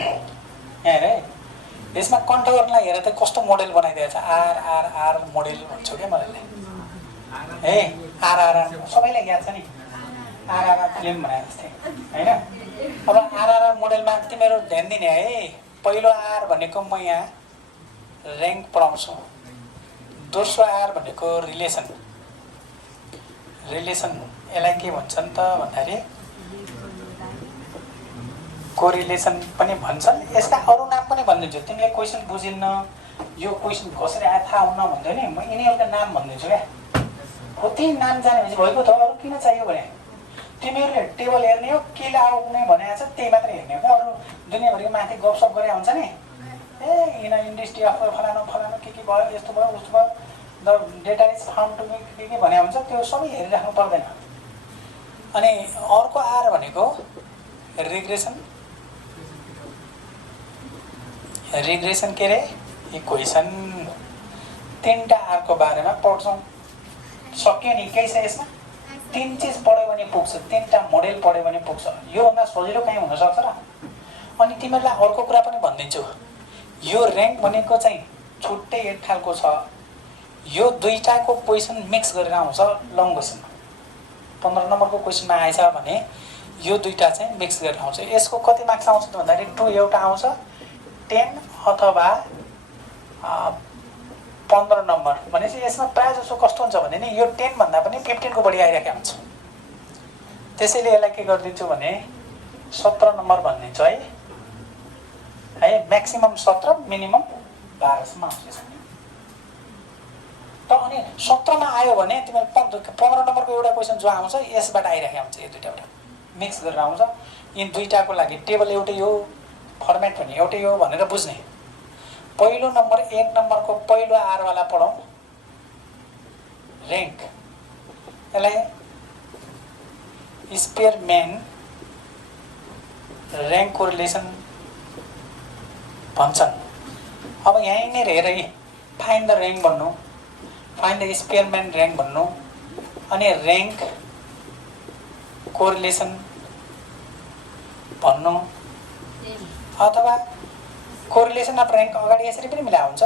यहाँ हेर है, यसमा कन्ट्रोलरलाई हेर त कस्तो मोडेल बनाइदिएको छ। आरआरआर मोडेल भन्छु क्या मैले। ए आरआरआर सबैलाई याद छ नि, आरआरआर फिल्म भने जस्तै होइन। अब आरआरआर मोडेलमा तिमीहरू ध्यान दिने है। पहिलो आर भनेको म यहाँ ऱ्याङ्क पढाउँछु, दोस्रो आर भनेको रिलेसन। यसलाई के भन्छन् त भन्दाखेरि कोरिलेसन पनि भन्छन्। यसका अरू नाम पनि भनिदिन्छु। तिमीले क्वेसन बुझिन्न, यो क्वेसन कसरी आयो थाहा हुन्न भन्दै नि, म यिनीहरूका नाम भनिदिन्छु क्या। हो त्यही नाम जानेपछि भइगयो त, अरू किन चाहियो भने तिमीहरूले टेबल हेर्ने हो, के आउने भनेको छ त्यही मात्रै हेर्ने हो क्या। अरू दुनियाँभरिको माथि गफसप गरे हुन्छ नि, ए इन इन्डस्ट्री अफ फलानु फलानु के भयो, यस्तो भयो उस्तो भयो, the data is found to be के भने हुन्छ, त्यो सबै हेरिराख्नु पर्दैन। अनि अर्को आर भनेको रिग्रेसन। रिग्रेसन के अरे इक्वेसन। तीनटा आरको बारेमा पढ्छौँ। सक्यो नि, केही छ यसमा? तीन चिज पढ्यो भने पुग्छ, तीनटा मोडेल पढ्यो भने पुग्छ। योभन्दा सजिलो कहीँ हुनसक्छ र? अनि तिमीहरूलाई अर्को कुरा पनि भनिदिन्छु, यो ऱ्याङ्क भनेको चाहिँ छुट्टै एक खालको छ। यो दुईटाको क्वेसन मिक्स गरेर आउँछ लङ क्वेसनमा। 15 नम्बरको क्वेसनमा आएछ भने यो दुईटा चाहिँ मिक्स गरेर आउँछ। यसको कति मार्क्स आउँछ त भन्दाखेरि 2 एउटा आउँछ, 10 अथवा 15 नम्बर। भनेपछि यसमा प्रायः जसो कस्तो हुन्छ भने नि यो 10 भन्दा पनि 15 को बढी आइरहेको हुन्छ। त्यसैले यसलाई के गरिदिन्छु भने 17 नम्बर भनिदिन्छु है। म्याक्सिमम 17, मिनिमम 12 सम्म आउँछ। त अनि 17 मा आयो भने तिमी 15 नम्बरको एउटा क्वेसन जो आउँछ यसबाट आइरहेको हुन्छ। यो दुईटाबाट मिक्स गरेर आउँछ। यी दुईटाको लागि टेबल एउटै हो, फर्मेट पनि एउटै हो भनेर बुझ्ने। पहिलो नम्बर 1 नम्बरको पहिलो आरवाला पढौँ, ऱ्याङ्क। यसलाई स्पेयरम्यान ऱ्याङ्क कोरिलेसन भन्छन्। अब यहीँनिर हेर, फाइन्ड द ऱ्याङ्क भन्नु, फाइन्ड द स्पेयरम्यान ऱ्याङ्क भन्नु, अनि ऱ्याङ्क कोरिलेसन भन्नु, अथवा कोरिलेसन अफ ऱ्याङ्क अगाडि यसरी पनि मिलाएको हुन्छ।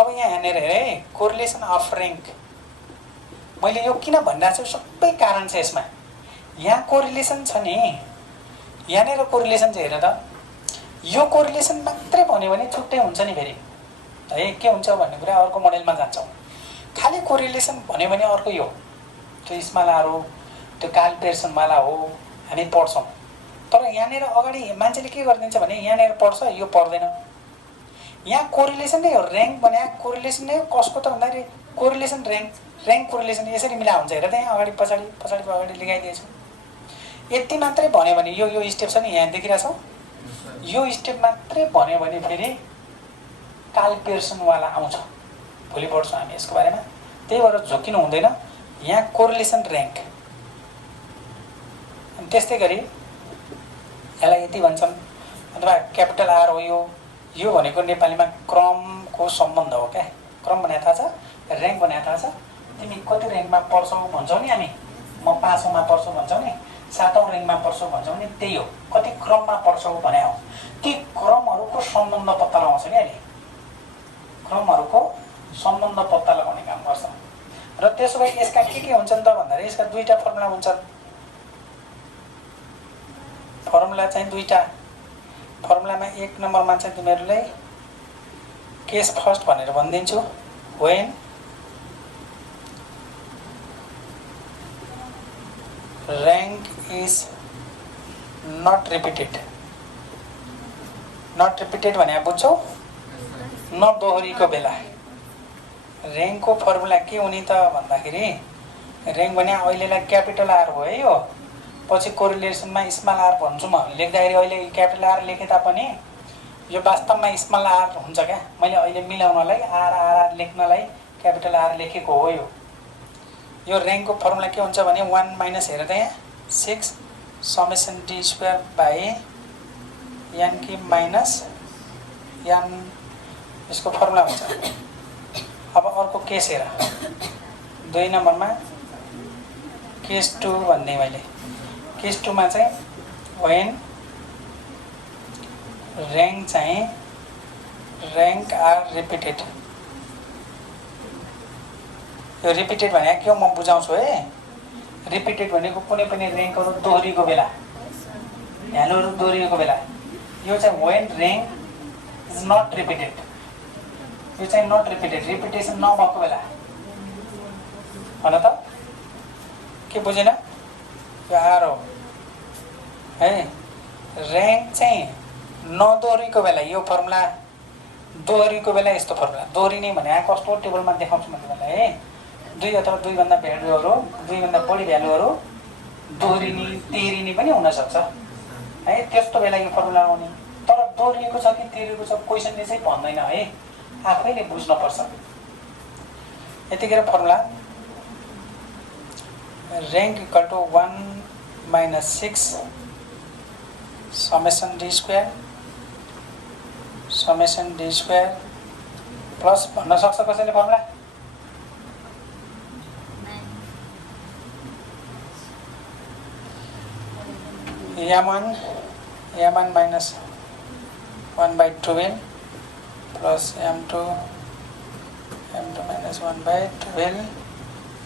अब यहाँ हेरेर हेरे, कोरिलेसन अफ ऱ्याङ्क मैले यो किन भनिरहेको छु, सबै कारण छ यसमा। यहाँ कोरिलेसन छ नि, यहाँनिर कोरिलेसन चाहिँ हेर त, यो कोरिलेसन मात्रै भन्यो भने छुट्टै हुन्छ नि फेरि है। के हुन्छ भन्ने कुरा अर्को मोडेलमा जान्छौँ। खालि कोरिलेसन भन्यो भने अर्को यो त्यो स्मलार हो, त्यो कार्ल पियर्सनवाला हो, हामी पढ्छौँ। तर यहाँनिर अगाडि मान्छेले के गरिदिन्छ भने यहाँनिर पढ्छ, यो पढ्दैन। यहाँ कोरिलेसन नै हो, ऱ्याङ्क भने कोरिलेसन नै हो। कसको त भन्दाखेरि कोरिलेसन ऱ्याङ्क कोरिलेसन यसरी मिला हुन्छ। हेर त यहाँ अगाडि पछाडिको अगाडि लेखाइदिएछु। यति मात्रै भन्यो भने यो स्टेप छ नि, यहाँ देखिरहेछौँ, यो स्टेप मात्रै भन्यो भने फेरि कार्ल पियर्सनवाला आउँछ। भोलि पढ्छौँ हामी यसको बारेमा। त्यही भएर झुकिनु हुँदैन। यहाँ कोरिलेसन ऱ्याङ्क। अनि त्यस्तै गरी यसलाई यति भन्छन्, अथवा क्यापिटल आर हो यो भनेको नेपालीमा क्रमको सम्बन्ध हो क्या। क्रम भनेको थाहा छ, ऱ्याङ्क भनेको थाहा छ। तिमी कति ऱ्याङ्कमा पढ्छौ भन्छौ नि, हामी म 5औँमा पढ्छु भन्छौ नि, 7औँ ऱ्याङ्कमा पढ्छौ भन्छौ नि, त्यही हो। कति क्रममा पढ्छौ भने हो। ती क्रमहरूको सम्बन्ध पत्ता लगाउँछ नि अहिले। क्रमहरूको सम्बन्ध पत्ता लगाउने काम गर्छ। र त्यसो भए यसका के हुन्छन् त भन्दाखेरि यसका दुईटा फर्मुला हुन्छन्। फर्मुला चाहिँ दुईटा। फर्मुलामा 1 नम्बरमा चाहिँ तिमीहरूलाई केस फर्स्ट भनेर भनिदिन्छु। When rank is not repeated. Not repeated भने बुझ्छौ, नदोहोरीको बेला। ऱ्याङ्कको फर्मुला के हुने त भन्दाखेरि ऱ्याङ्क भने अहिलेलाई क्यापिटल आर हो है। यो पछि कोरिलेसनमा स्मल आर भन्छु म। लेख्दाखेरि अहिले क्यापिटल आर लेखे तापनि यो वास्तवमा स्मल आर हुन्छ क्या। मैले अहिले मिलाउनलाई आर लेख्नलाई क्यापिटल आर लेखेको हो। यो ऱ्याङ्कको फर्मुला के हुन्छ भने 1 माइनस हेर त यहाँ 6 summation D square by N की माइनस एन, यसको फर्मुला हुन्छ। अब अर्को केस हेर, 2 नम्बरमा केस 2 भन्ने मैले। केस 2 मा चाहिँ व्हेन ऱ्याङ्क चाहिँ ऱ्याङ्क आर रिपिटेड। यो रिपिटेड भनेको के हो म बुझाउँछु है। रिपिटेड भनेको कुनै पनि ऱ्याङ्कहरू दोहोरीको बेला, भ्यालुहरू दोहोरिएको बेला। यो चाहिँ when rank is not repeated, यो चाहिँ नट रिपिटेड, रिपिटेसन नभएको बेला। भन त के बुझेन? यो आर हो है। ऱ्याङ्क चाहिँ नदोहोरीको बेला, यो फर्मुला दोहोरीको बेला यस्तो फर्मुला। दोहोरिने भने कस्तो टेबलमा देखाउँछु म तिमीलाई है। 2 अथवा 2 भन्दा भ्यालुहरू, 2 भन्दा बढी भ्यालुहरू दोहोरिने तेरिने पनि हुनसक्छ है। त्यस्तो बेला यो फर्मुला आउने। तर दोहोरिएको छ कि तेरिएको छ क्वेसनले चाहिँ भन्दैन है, आफैले बुझ्नुपर्छ। यतिखेर formula rank equal to 1 - 6 summation D square plus भन्न सक्छ कसैले formula? m1 minus 1/12 plus m2 minus 1/12।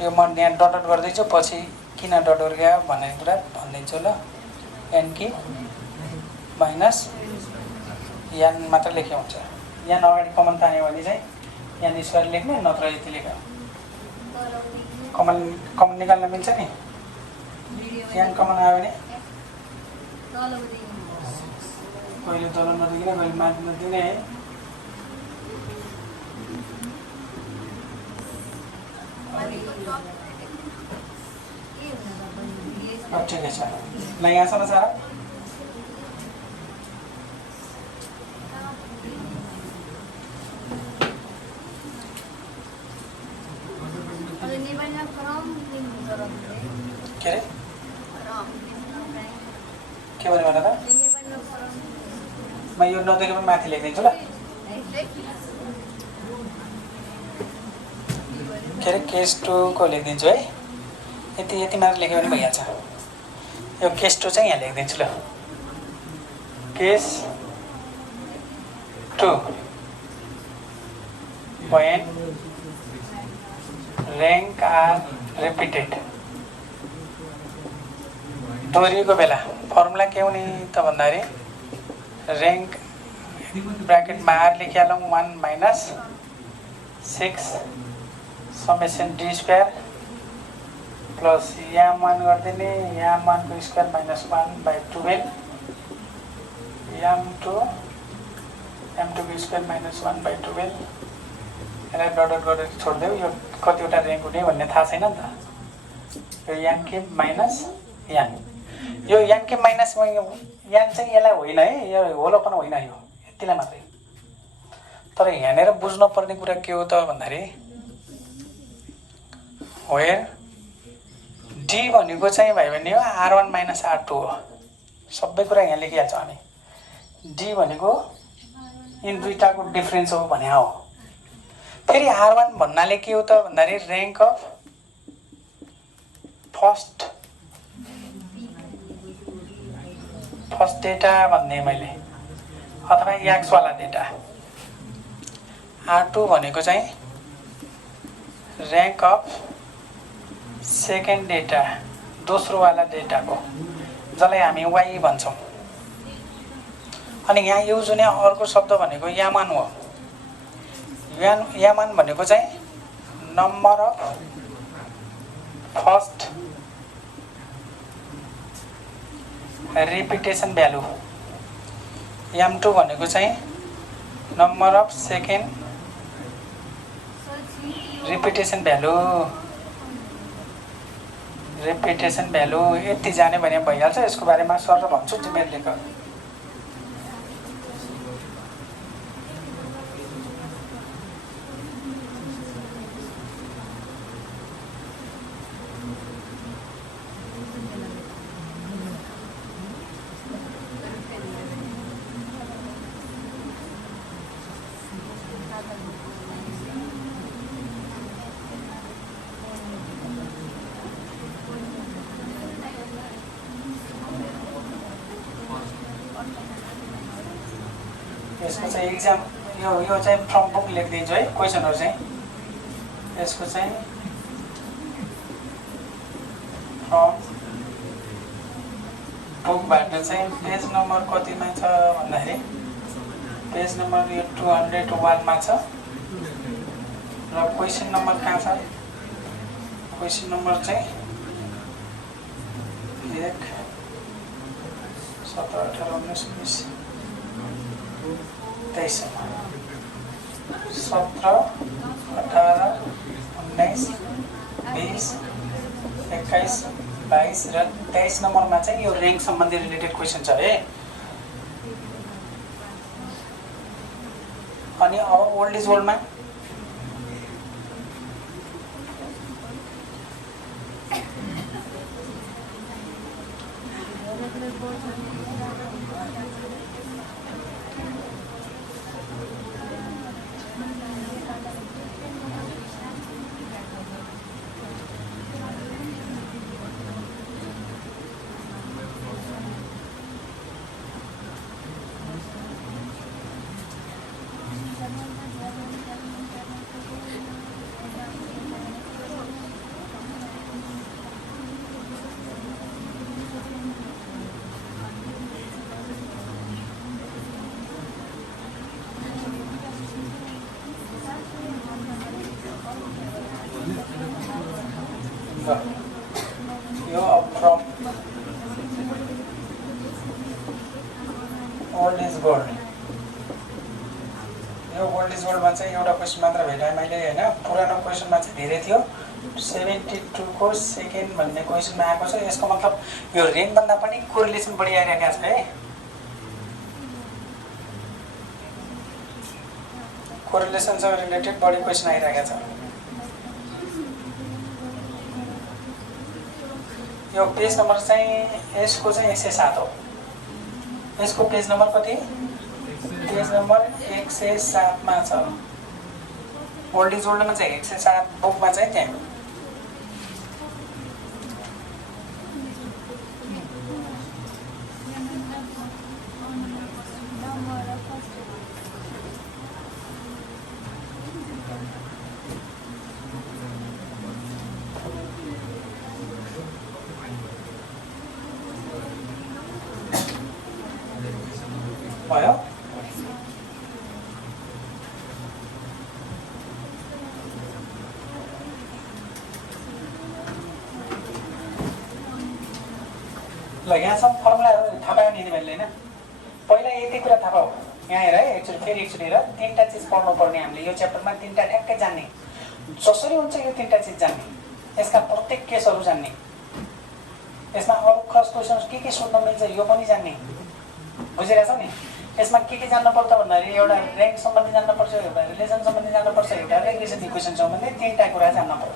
यो म यहाँ डट गर्दैछु, पछि किन डट गरे भन्ने कुरा भनिदिन्छु ल। n कि माइनस n मात्र लेखे हुन्छ। n अगाडि कमन तान्यो भने चाहिँ n स्क्वायर लेख्ने, नत्र यति लेख्यो। कमन निकाल्न मिल्छ नि। n कमन आयो भने कहिले तल नदिने कहिले माथि नदिने है। ठिकै छ ल, यहाँसम्म छ। के अरे के भन्यो भन त? म यो नदेखेर पनि माथि लेखिदिन्छु ल। के अरे केस 2 को लेखिदिन्छु है। यति मात्र लेख्यो भने भइहाल्छ। यो केस 2 चाहिँ यहाँ लेखिदिन्छु ल। Case 2 when rank are repeated, दोहोरिएको बेला फर्मुला के हुने त भन्दाखेरि ऱ्याङ्क ब्राकेटमा आर लेखिहालौँ 1 - 6 summation D square plus m1 गरिदिने, m1 को स्क्वायर माइनस 1/12 m2 को स्क्वायर माइनस 1/12। यसलाई डट गरेर छोडिदेऊ। यो कतिवटा ऱ्याङ्क हुने भन्ने थाहा छैन नि त। यो n के माइनस n, यो n के माइनस n चाहिँ यसलाई होइन है, यो होलो पनि होइन, यो यतिलाई मात्रै। तर यहाँनिर बुझ्नुपर्ने कुरा के हो त भन्दाखेरि वेयर डी भनेको चाहिँ भयो भने यो r1 - r2 हो। सबै कुरा यहाँ लेखिहाल्छौँ हामी। डी भनेको यिन दुईटाको डिफ्रेन्स हो भने हो। फेरि r1 भन्नाले के हो त भन्दाखेरि ऱ्याङ्क अफ फर्स्ट डेटा भन्ने मैले, अथवा एक्स वाला डेटा। r2 भनेको चाहिँ ऱ्याङ्क अफ सेकेन्ड डेटा, दोस्रो वाला डेटाको, जसलाई हामी y भन्छौँ। अनि यहाँ युज हुने अर्को शब्द भनेको यामान हो। यामान भनेको चाहिँ number of first repetition value. m2 भनेको चाहिँ number of second repetition value. यति जाने भने भइहाल्छ। यसको बारेमा सर भन्छु तिमीहरूले लेख। यसको चाहिँ इक्जाम यो चाहिँ फ्रम बुक लेखिदिन्छु है क्वेसनहरू चाहिँ। यसको चाहिँ फ्रम बुकबाट चाहिँ पेज नम्बर कतिमा छ भन्दाखेरि पेज नम्बर यो 201 मा छ र क्वेसन नम्बर कहाँ छ? क्वेसन नम्बर चाहिँ 1 17 18 19 20 23 17 18 19 20 21 22 र 23 नम्बरमा चाहिँ यो र्याङ्क सम्बन्धी रिलेटेड क्वेसन छ है। अनि अब ओल्ड इज गोल्डमा यो फ्रम ओल्ड इज गोल्ड यो ओल्ड इज गोल्डमा चाहिँ एउटा क्वेसन मात्र भेटाएँ मैले होइन। पुरानो क्वेसनमा चाहिँ धेरै थियो। 72 को सेकेन्ड भन्ने क्वेसनमा आएको छ। यसको मतलब यो र्याङ्कभन्दा पनि कोरिलेसन बढी आइरहेको छ है। कोरिलेसनसँग रिलेटेड बढी क्वेसन आइरहेको छ। यो पेज नम्बर चाहिँ यसको चाहिँ 107 हो। यसको पेज नम्बर कति? पेज नम्बर 107 मा छ। ओल्ड इज गोल्डमा चाहिँ 107 बुकमा चाहिँ त्यहाँ भयो। ल यहाँसम्म फर्मुलाहरू थाहा पायो नि तिमीहरूले होइन? पहिला यति कुरा थाहा पाऊ। यहाँ हेर है, फेरि एकचोटि हेर। 3टा चिज पढ्नुपर्ने हामीले यो च्याप्टरमा। 3टा ठ्याक्कै जान्ने, जसरी हुन्छ यो 3टा चिज जान्ने, यसका प्रत्येक केसहरू जान्ने, यसमा अरू क्रस क्वेसन के सोध्न मिल्छ यो पनि जान्ने। बुझिरहेछौ नि? यसमा के जान्न पर्छ भन्दाखेरि एउटा र्याङ्क सम्बन्धी जान्नुपर्छ, एउटा रिलेसन सम्बन्धी जान्नुपर्छ, एउटा रेगुलेसन इक्वेसन सम्बन्धी 3टा कुरा जान्न पर्यो।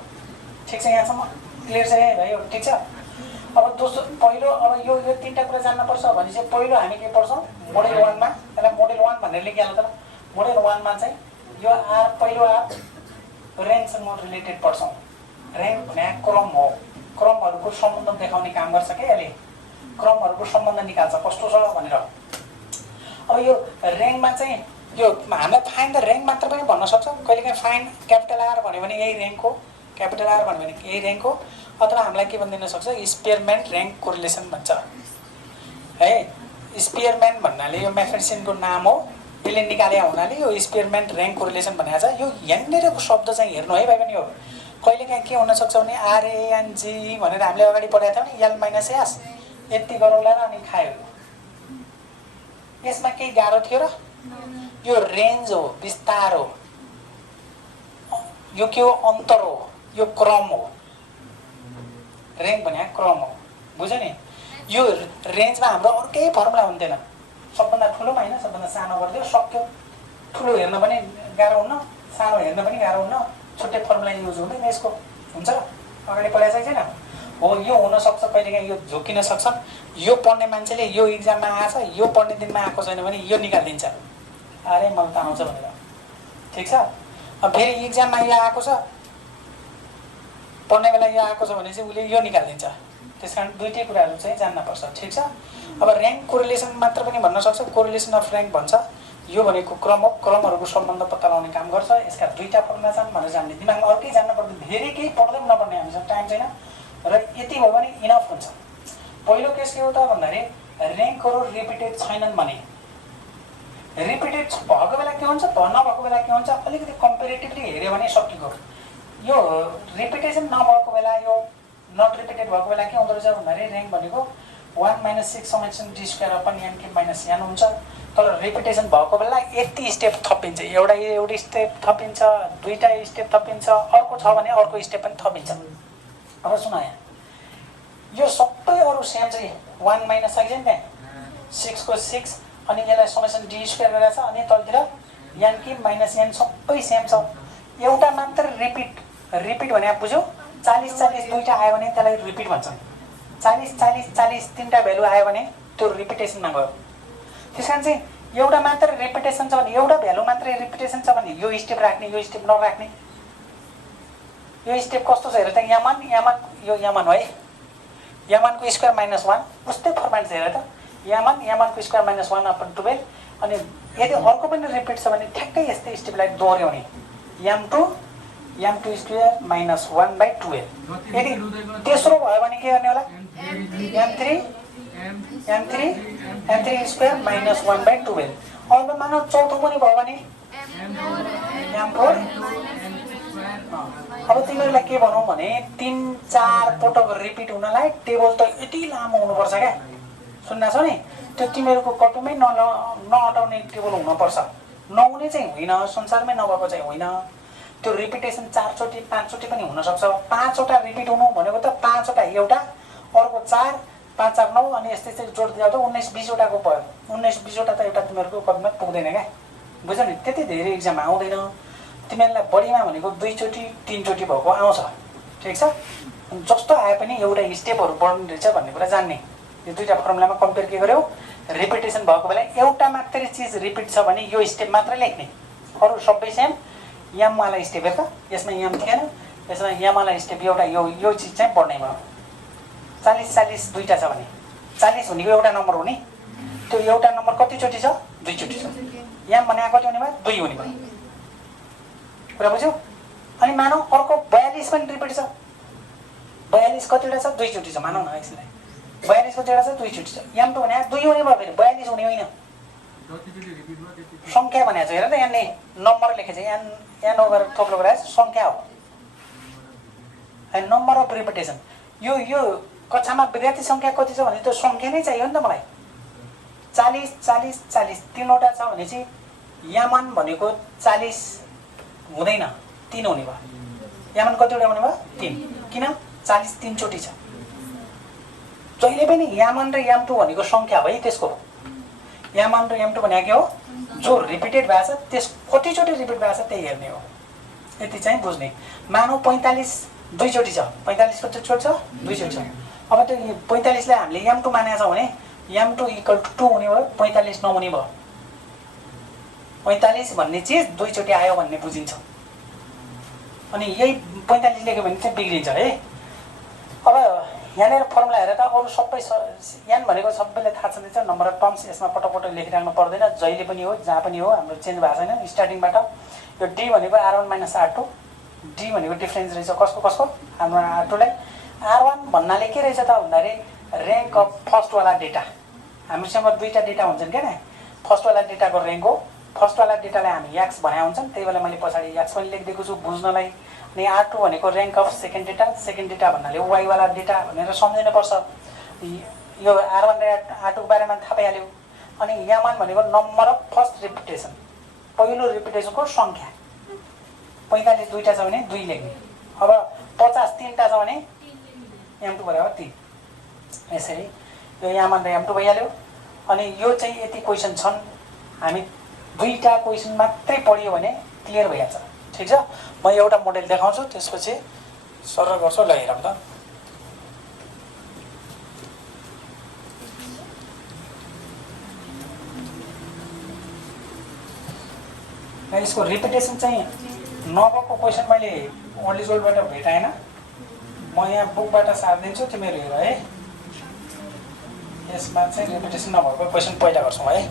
ठिक छ? यहाँसम्म क्लियर छ है भाइ? ठिक छ। अब दोस्रो पहिलो अब यो 3टा कुरा जान्नुपर्छ भने चाहिँ पहिलो हामी के पढ्छौँ? मोडेल 1 मा। त्यसलाई मोडेल 1 भनेर लेखिहाल्नु त। मोडेल 1 मा चाहिँ यो आर पहिलो आर र्याङ्कसँग रिलेटेड पढ्छौँ। र्याङ्क भने क्रम हो। क्रमहरूको सम्बन्ध देखाउने काम गर्छ क्या यसले। क्रमहरूको सम्बन्ध निकाल्छ कस्तो छ भनेर। अब यो र्याङ्कमा चाहिँ यो हामीलाई फाइन्ड द र्याङ्क मात्र पनि भन्न सक्छ। कहिलेकाहीँ फाइन्ड क्यापिटल आर भन्यो भने यही र्याङ्क हो, क्यापिटल आर भन्यो भने यही र्याङ्क हो। अथवा हामीलाई के भनिदिन सक्छ? स्पियरम्यान र्याङ्क कोरिलेसन भन्छ है। स्पियरम्यान भन्नाले यो म्याथमेटिसियनको नाम हो। यसले निकाले हुनाले यो स्पियरम्यान र्याङ्क कोरिलेसन भनेको छ। यो यहाँनिरको शब्द चाहिँ हेर्नु है भाइ पनि। हो कहिलेकाहीँ के हुनसक्छ भने आरएएनजी भनेर हामीले अगाडि पढाएको थियौँ नि, एल माइनस एस यति गरौँला र अनि खायो। यसमा केही गाह्रो थियो र? यो रेन्ज हो, विस्तार हो, यो के हो? अन्तर हो, यो क्रम हो। र्याङ्क भने क्रम हो। बुझ्यो नि? यो रेन्जमा हाम्रो अर्कै फर्मुला हुन्थेन। सबभन्दा ठुलोमा होइन, सबभन्दा सानो गरिदियो सक्यो। ठुलो हेर्न पनि गाह्रो हुन्न, सानो हेर्न पनि गाह्रो हुन्न, छुट्टै फर्मुला युज हुँदैन यसको। हुन्छ? अगाडि पढाएको छैन? हो यो हुनसक्छ, कहिलेकाहीँ यो झुकिन सक्छन्। यो पढ्ने मान्छेले यो इक्जाममा आएछ, यो पढ्ने दिनमा आएको छैन भने यो निकालिदिन्छ। अरे मलाई त आउँछ भनेर। ठिक छ? अब फेरि इक्जाममा यो आएको छ, पढ्ने बेला यो आएको छ भने चाहिँ उसले यो निकालिदिन्छ। त्यस कारण दुईटै कुराहरू चाहिँ जान्नुपर्छ। ठिक छ? अब र्याङ्क कोरिलेसन मात्र पनि भन्न सक्छ, कोरिलेसन अफ र्याङ्क भन्छ। यो भनेको क्रम हो, क्रमहरूको सम्बन्ध पत्ता लगाउने काम गर्छ। यसका दुईटा फर्मुला छन् भनेर जान्ने, दिमागमा अर्कै जान्न पर्दैन, धेरै केही पढ्दै पनि नपर्ने, हामीसँग टाइम छैन र यति भयो भने इनफ हुन्छ। पहिलो केस के हो त भन्दाखेरि र्याङ्कहरू रिपिटेड छैनन् भने, रिपिटेड भएको बेला के हुन्छ, नभएको बेला के हुन्छ, अलिकति कम्पेरिटिभली हेऱ्यो भने सकिएको। यो रिपिटेसन नभएको बेला, यो नट रिपिटेड भएको बेला के हुँदो रहेछ भन्दाखेरि र्याङ्क भनेको 1 - 6 summation D square upon N cube minus N हुन्छ। तर रिपिटेसन भएको बेला यति स्टेप थपिन्छ, एउटै स्टेप थपिन्छ, दुईटा स्टेप थपिन्छ, अर्को छ भने अर्को स्टेप पनि थपिन्छ। अब सुन यहाँ, यो सबै अरू सेम चाहिँ 1 माइनस आइन्छ नि त्यहाँ 6 को 6 अनि यसलाई समेसन डी स्क्वायर गरेर छ अनि तलतिर एन क्युब माइनस एन सबै सेम छ। एउटा मात्र रिपिट भने बुझ्यौ, 40 40 दुईटा आयो भने त्यसलाई रिपिट भन्छन्। 40 40 40 तीनटा भ्यालु आयो भने त्यो रिपिटेसनमा गयो। त्यस कारण चाहिँ एउटा मात्र रिपिटेसन छ भने, एउटा भ्यालु मात्रै रिपिटेसन छ भने यो स्टेप राख्ने, यो स्टेप नराख्ने। यो स्टेप कस्तो छ हेर त, यामान यो यामान हो है, यामानको स्क्वायर माइनस 1 उस्तै फर्मेट छ हेर त, यामानको स्क्वायर माइनस 1 अपन 12। अनि यदि अर्को पनि रिपिट छ भने ठ्याक्कै यस्तै स्टेपलाई दोहोऱ्याउने, m2 स्क्वायर माइनस 1/12। यदि तेस्रो भयो भने के गर्ने होला, m3 स्क्वायर माइनस 1/12। अब मानौ चौथो पनि भयो भने m4। अब तिमीहरूलाई के भनौँ भने 3-4 पटक रिपिट हुनलाई टेबल त यति लामो हुनुपर्छ क्या, सुन्ना छ नि, त्यो तिमीहरूको कपीमै नअटाउने टेबल हुनुपर्छ। नहुने चाहिँ होइन, संसारमै नभएको चाहिँ होइन। त्यो रिपिटेसन 4 चोटि 5 चोटि पनि हुनसक्छ। 5 वटा रिपिट हुनु भनेको त 5 वटा एउटा, अर्को 4 5 4 9 अनि यस्तै जोड्दै जाँदा 19-20 वटाको भयो। 19-20 वटा त एउटा तिमीहरूको कपीमा पुग्दैन क्या, बुझ्यौ नि। त्यति धेरै इक्जाम आउँदैन। तिमीहरूलाई बढीमा भनेको 2 चोटि 3 चोटि भएको आउँछ, ठिक छ। जस्तो आए पनि एउटा स्टेपहरू बढ्ने रहेछ भन्ने कुरा जान्ने। यो दुईटा फर्मुलामा कम्पेयर के गर्यौ, रिपिटेसन भएको बेला एउटा मात्रै चिज रिपिट छ भने यो स्टेप मात्र लेख्ने, अरू सबै सेम। यामवाला स्टेप हेर त, यसमा याम थिएन, यसमा यामवाला स्टेप एउटा, यो चिज चाहिँ पढ्ने भयो। 40 40 दुईटा छ भने 40 भनेको एउटा नम्बर हो नि, त्यो एउटा नम्बर कतिचोटि छ, 2 चोटि छ। याम भने कति हुने भयो, 2 हुने भयो, कुरा बुझ्यौ। अनि मानौ अर्को 42 पनि रिपिट छ, 42 कतिवटा छ, 2 चोटि छ, मानौ न यसलाई 42 कतिवटा छ, 2 चोटि छ। याम त भने 2 हुने भयो, फेरि 42 हुने होइन, सङ्ख्या भनेको छ हेर त, यहाँ नम्बर लेखेको छ, यहाँ नगरेर थोप्लो गरेर सङ्ख्या हो, नम्बर अफ रिपिटेसन। यो कक्षामा विद्यार्थी सङ्ख्या कति छ भने त्यो सङ्ख्या नै चाहियो नि त मलाई। 40 40 40 3वटा छ भने चाहिँ यामन भनेको 40 हुँदैन, 3 हुने भयो। यामन कतिवटा हुने भयो, 3। किन, 40 3 चोटि छ। जहिले पनि यामन र याम2 भनेको सङ्ख्या भयो त्यसको। यामन र याम2 भनेको के हो, जो रिपिटेड भएको छ त्यस कतिचोटि रिपिट भएको छ त्यही हेर्ने हो, यति चाहिँ बुझ्ने। मानौ 45 2 चोटि छ, 45 कति चोटि छ, 2 चोटि छ। अब त्यो 45 लाई हामीले याम2 मानेको छ भने याम2 = 2 हुने भयो, 45 नहुने भयो। 45 भन्ने चिज 2 चोटि आयो भन्ने बुझिन्छ। अनि यही 45 लेख्यो भने चाहिँ बिग्रिन्छ है। अब यहाँनिर फर्मुला हेरेर त अरू सबै यान भनेको सबैलाई थाहा छँदैछ, नम्बर अफ टर्म्स, यसमा पटक पटक लेखिराख्नु पर्दैन, जहिले पनि हो जहाँ पनि हो, हाम्रो चेन्ज भएको छैन स्टार्टिङबाट। यो डी भनेको R1 - R2, डी भनेको डिफ्रेन्स रहेछ कसको, R1 R2 लाई। R1 भन्नाले के रहेछ त भन्दाखेरि र्याङ्क अफ फर्स्टवाला डेटा। हामीसँग दुईटा डेटा हुन्छन् क्या नि, फर्स्टवाला डेटाको र्याङ्क हो। फर्स्टवाला डेटालाई हामी एक्स भने हुन्छन्, त्यही भएर मैले पछाडि एक्स पनि लेखिदिएको छु बुझ्नलाई। अनि R2 भनेको र्याङ्क अफ सेकेन्ड डेटा भन्नाले वाइवाला डेटा भनेर सम्झिनुपर्छ। यो R1 र R2 को बारेमा थाहा पाइहाल्यो। अनि यामन भनेको नम्बर अफ फर्स्ट रिपिटेसन, पहिलो रिपिटेसनको सङ्ख्या। 45 दुईटा छ भने 2 लेख्ने। अब 50 3टा छ भने याम2 बराबर 3। यसरी यो यामन र याम2 भइहाल्यो। अनि यो चाहिँ यति क्वेसन छन्, हामी दुईटा क्वेसन मात्रै पढ्यो भने क्लियर भइहाल्छ, ठिक छ। म एउटा मोडेल देखाउँछु, त्यसपछि सरल गर्छु, ल हेरौँ त। यसको रिपिटेसन चाहिँ नभएको क्वेसन मैले ओन्ली सोल्डबाट भेटाएन, म यहाँ बुकबाट सारिदिन्छु, तिमीहरू हेर है। यसमा चाहिँ रिपिटेसन नभएको क्वेसन पहिला गर्छौँ है।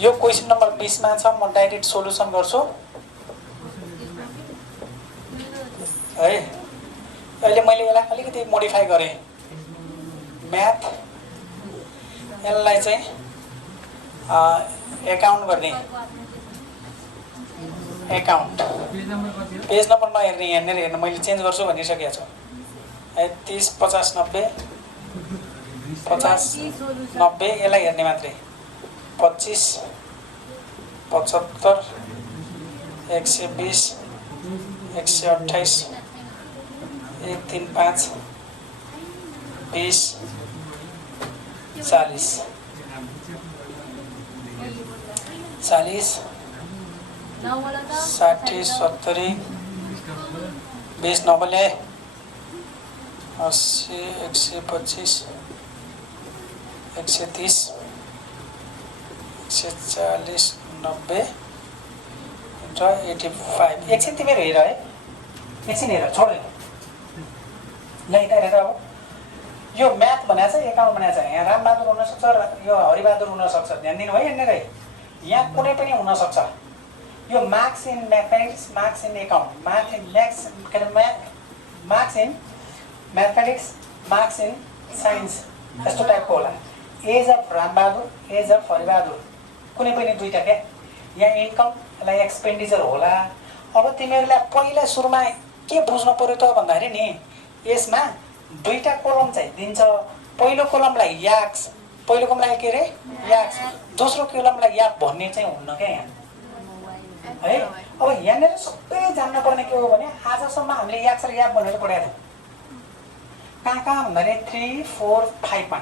यो क्वेसन नम्बर 20 मा छ। म डाइरेक्ट सोलुसन गर्छु है। अहिले मैले यसलाई अलिकति मोडिफाई गरेँ। म्याथ यसलाई चाहिँ एकाउन्ट गरिदिएँ। एकाउन्ट पेज नम्बर नहेर्ने, यहाँनिर हेर्नु, मैले चेन्ज गर्छु भनिसकेको छु है। 30 50 90 50 90 यसलाई हेर्ने मात्रै। 25 75 120 128 135 20 40 40 60 70 20 90 80 125 130 140 90 र 85। एकछिन तिमीहरू हेर है, एकछिन हेर, छोडेन ल। यता हेर अब, यो म्याथ भनेको छ, एकाउन्ट भनेको छ। यहाँ रामबहादुर हुनसक्छ र यो हरिबहादुर हुनसक्छ। ध्यान दिनु है। यहाँनिर यहाँ कुनै पनि हुनसक्छ। यो marks in mathematics, marks in account, marks in mathematics, marks in science, यस्तो टाइपको होला। Age of Rambahadur, age of Haribahadur, कुनै पनि दुईवटा क्या। यहाँ इन्कम, यसलाई एक्सपेन्डिचर होला। अब तिमीहरूलाई पहिला सुरुमा के बुझ्नु पर्यो त भन्दाखेरि नि, यसमा दुईवटा कोलम चाहिँ दिन्छ। पहिलो कोलमलाई याक्स, पहिलो कोलमलाई के अरे याक्स, दोस्रो कोलमलाई याप भन्ने चाहिँ हुन्न क्या यहाँ है। अब यहाँनिर सबै जान्नुपर्ने के हो भने, आजसम्म हामीले याक्स र याप भनेर पढाएको थियौँ। कहाँ कहाँ भन्दाखेरि 3 4 5 मा।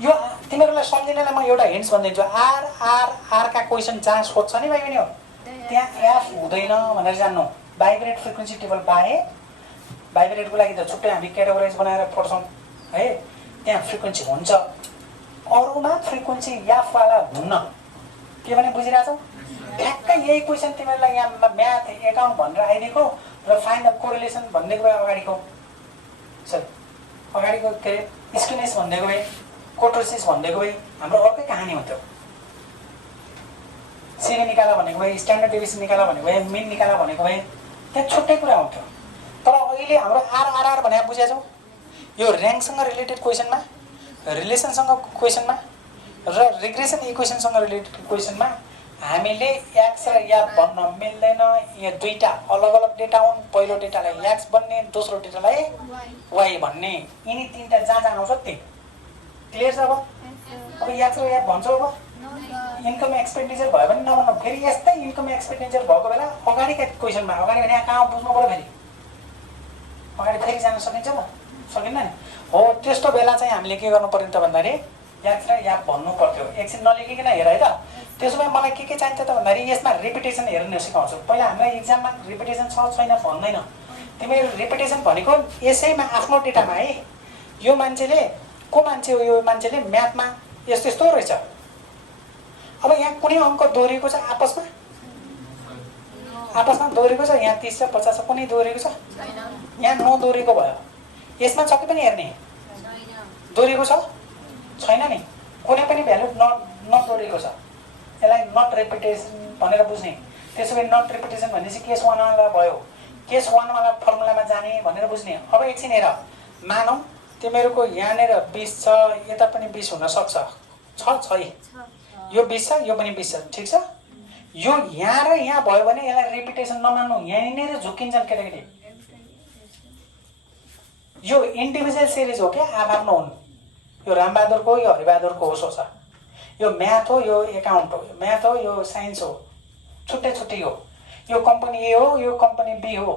यो तिमीहरूलाई सम्झिनलाई म एउटा हिन्ट्स भनिदिन्छु। आर आर आरका क्वेसन जहाँ सोध्छ नि भाइ बहिनी हो, त्यहाँ एफ हुँदैन भनेर जान्नु। भाइब्रेट फ्रिक्वेन्सी टेबल बाहेक, भाइब्रेटको लागि त छुट्टै हामी क्याटेगोराइज बनाएर पढ्छौँ है, त्यहाँ फ्रिक्वेन्सी हुन्छ। अरूमा फ्रिक्वेन्सी याफवाला हुन्न। के भने बुझिरहेछौ? ठ्याक्कै यही क्वेसन तिमीहरूलाई यहाँ म्याथ एकाउन्ट भनेर आइदिएको र फाइन्ड द कोरिलेसन भनिदिएको भए अगाडिको सर, अगाडिको के अरे स्किनेस भनिदिएको भए, कोटोसिस भनिदिएको भए हाम्रो अर्कै कहानी हुन्थ्यो। सिबी निकाला भनेको भए, स्ट्यान्डर्ड डेभिएसन निकाला भनेको भए, मिन निकाला भनेको भए, त्यहाँ छुट्टै कुरा हुन्थ्यो। तर अहिले हाम्रो आरआरआर भनेर बुझेछौ? यो ऱ्याङ्कसँग रिलेटेड क्वेसनमा, रिलेसनसँग क्वेसनमा र रिग्रेसन इक्वेसनसँग रिलेटेड क्वेसनमा हामीले एक्स र याप भन्न मिल्दैन। यहाँ दुईवटा अलग अलग डेटा हुन्। पहिलो डेटालाई एक्स भन्ने, दोस्रो डेटालाई वाइ भन्ने। यिनी तिनवटा जहाँ जहाँ आउँछ त्यही क्लियर छ। अब एक्स र याप भन्छौ। अब इन्कम एक्सपेन्डिचर भयो भने नभन्नु। फेरि यस्तै इन्कम एक्सपेन्डिचर भएको बेला अगाडिका क्वेसनमा, अगाडि भने यहाँ कहाँ बुझ्नु पऱ्यो, फेरि अगाडि फेरि जान सकिन्छ त? सकिन्न नि हो। त्यस्तो बेला चाहिँ हामीले के गर्नु पर्यो त भन्दाखेरि एक्स र याप भन्नु पर्थ्यो। एकछिन नलेखिकन हेर है त। त्यसो भए मलाई के चाहिन्छ त भन्दाखेरि यसमा रिपिटेसन हेर्न सिकाउँछु। पहिला हामीलाई इक्जाममा रिपिटेसन छ छैन भन्दैन। तिमीहरू रिपिटेसन भनेको यसैमा आफ्नो डेटामा है, यो मान्छेले को मान्छे हो, यो मान्छेले म्याथमा यस्तो यस्तो रहेछ। अब यहाँ कुनै अङ्क दोहोरिएको छ आपसमा, आपसमा दोहोरिएको छ। यहाँ 30 छ 50 छ, कुनै दोहोरिएको छ? यहाँ नदोहोरिएको भयो। यसमा छ कि पनि हेर्ने? दोहोरिएको छ छैन नि? कुनै पनि भ्यालु नदोहोरिएको छ। यसलाई नट रिपिटेसन भनेर बुझ्ने। त्यसो भए नट रिपिटेसन भनेपछि केस 1 वाला भयो, केस 1 वाला फर्मुलामा जाने भनेर बुझ्ने। अब एकछिन हेर, मानौ तिमीहरूको यहाँनिर 20 छ, यता पनि 20 हुनसक्छ। छ यो 20 छ, यो पनि 20 छ, ठिक छ। यो यहाँ र यहाँ भयो भने यसलाई रिपिटेसन नमान्नु। यहीँनिर झुकिन्छन् केटाकेटी। यो इन्डिभिजुअल सिरिज हो क्या, आफ्नो हुन्। यो रामबहादुरको, यो हरिबहादुरको हो सोच। यो म्याथ हो, यो एकाउन्ट हो। म्याथ हो, यो साइन्स हो, छुट्टै छुट्टै हो। यो कम्पनी ए हो, यो कम्पनी बी हो।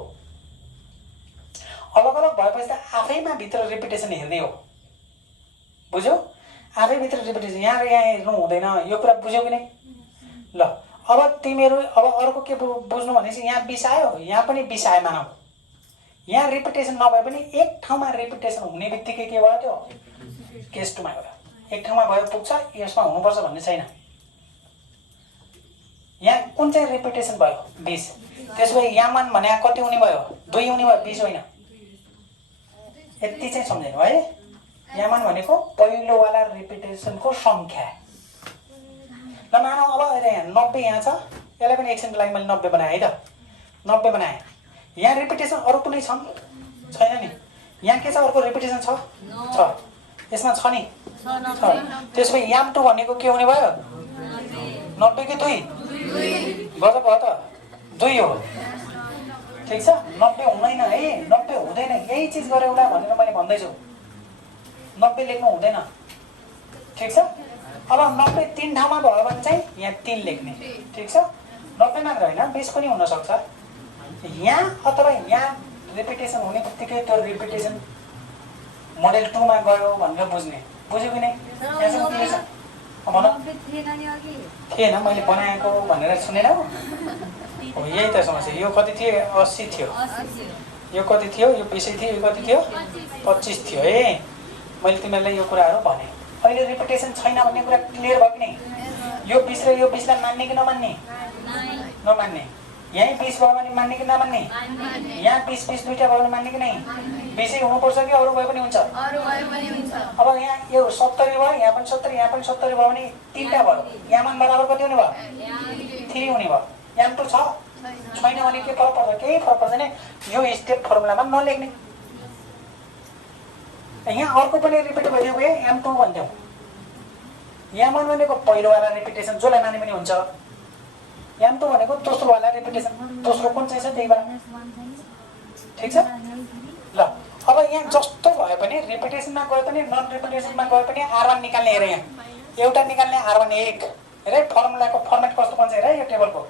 अलग अलग भएपछि त आफैमा भित्र रिपिटेसन हेर्ने हो। बुझ्यौ? आफैभित्र रिपिटेसन। यहाँ र यहाँ हेर्नु हुँदैन। यो कुरा बुझ्यौ कि नै? ल अब तिमीहरू अब अर्को के बुझ्नु भनेपछि यहाँ 20 आयो, यहाँ पनि 20 आयो मानौ। यहाँ रिपिटेसन नभए पनि एक ठाउँमा रिपिटेसन हुने बित्तिकै के भयो? त्यो केस 2 मा गयो। एक ठाउँमा भयो पुग्छ, यसमा हुनुपर्छ भन्ने छैन। यहाँ कुन चाहिँ रिपिटेसन भयो? 20। त्यसो भए यामन भने कति हुने भयो? 2 हुने भयो, 20 होइन। यति चाहिँ सम्झिनु है। यामन भनेको पहिलोवाला रिपिटेसनको सङ्ख्या। ल मानौ अब अरे यहाँ 90 यहाँ छ, यसलाई पनि एकछिनको लागि मैले 90 बनाएँ है त, 90 बनाएँ। यहाँ रिपिटेसन अरू कुनै छन्? छैन नि। यहाँ के छ, अर्को रिपिटेसन छ? छ। यसमा छ नि? छ। त्यसो भए याम 2 भनेको के हुने भयो? 90 कि 2? गजब भयो त, 2 हो। ठिक छ, 90 हुँदैन है, 90 हुँदैन, यही चिज गऱ्यो एउटा भनेर मैले भन्दैछु। 90 लेख्नु हुँदैन, ठिक छ। अब 90 3 ठाउँमा भयो भने चाहिँ यहाँ 3 लेख्ने, ठिक छ। 90 मात्र होइन, 20 पनि हुनसक्छ। यहाँ अथवा यहाँ रिपिटेसन हुने बित्तिकै त्यो रिपिटेसन मोडेल 2 मा गयो भनेर बुझ्ने, बुझ्यो कि नै? यहाँसम्म क्लियर छ? भन। थिएन, मैले बनाएको भनेर सुनेन हो, यही त समस्या। यो कति थियो? 80 थियो। यो कति थियो? यो 20 थियो। यो कति थियो? 25 थियो है। मैले तिमीहरूलाई यो कुराहरू भने। अहिले रिपिटेसन छैन भन्ने कुरा क्लियर भयो कि नै? यो 20 र यो 20 लाई मान्ने कि नमान्ने? नमान्ने। यहीँ 20 भयो भने मान्ने कि नमान्ने? यहाँ 20 दुईटा भयो भने मान्ने कि नै? 20 हुनुपर्छ कि अरू भए पनि हुन्छ? अब यहाँ यो 70 भयो, यहाँ पनि 70, यहाँ पनि 70 भयो भने 3टा भयो। यहाँ मान बराबर कति हुने भयो? 3 हुने भयो। यहाँ 2 छ? छैन भने के फरक पर्छ? केही फरक पर्दैन। यो स्टेप फर्मुलामा नलेख्ने। यहाँ अर्को पनि रिपिट भइदियो कि M2 भनिदिउँ। M1 भनेको पहिलोवाला रिपिटेसन, जसलाई माने पनि हुन्छ। M2 भनेको दोस्रोवाला रिपिटेसन, दोस्रो कुन चाहिँ छ त्यही बेला, ठिक छ। ल अब यहाँ जस्तो भए पनि रिपिटेसनमा गए पनि नन रिपिटेसनमा गए पनि R1 निकाल्ने हेर। यहाँ एउटा निकाल्ने R1 1 हेर, फर्मुलाको फर्मेट कस्तो बन्छ हेर। यो टेबलको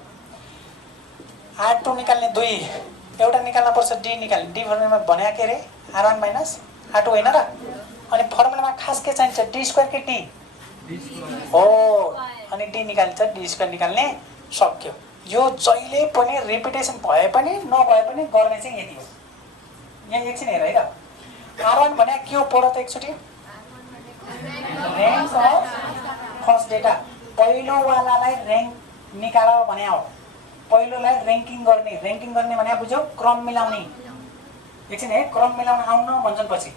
R2 निकाल्ने 2, एउटा निकाल्न पर्छ D निकाल्ने। D फर्मुलामा भने के अरे? R1 माइनस R2 होइन र? अनि फर्मुलामा खास के चाहिन्छ? D स्क्वायर कि T हो, अनि D निकाल्छ, D स्क्वायर निकाल्ने सक्यो। यो जहिले पनि रिपिटेसन भए पनि नभए पनि गर्ने चाहिँ यति हो। यहाँ एकछिन हेर है त। R1 भने के हो? पढ त एकचोटि। र्याङ्क अफ फर्स्ट डेटा, पहिलोवालालाई र्याङ्क निकाल भने हो। पहिलोलाई र्याङ्किङ गर्ने, र्याङ्किङ गर्ने भने बुझ्यौ? क्रम मिलाउने। एकछिन है, क्रम मिलाउन आउन भन्छन् पछि।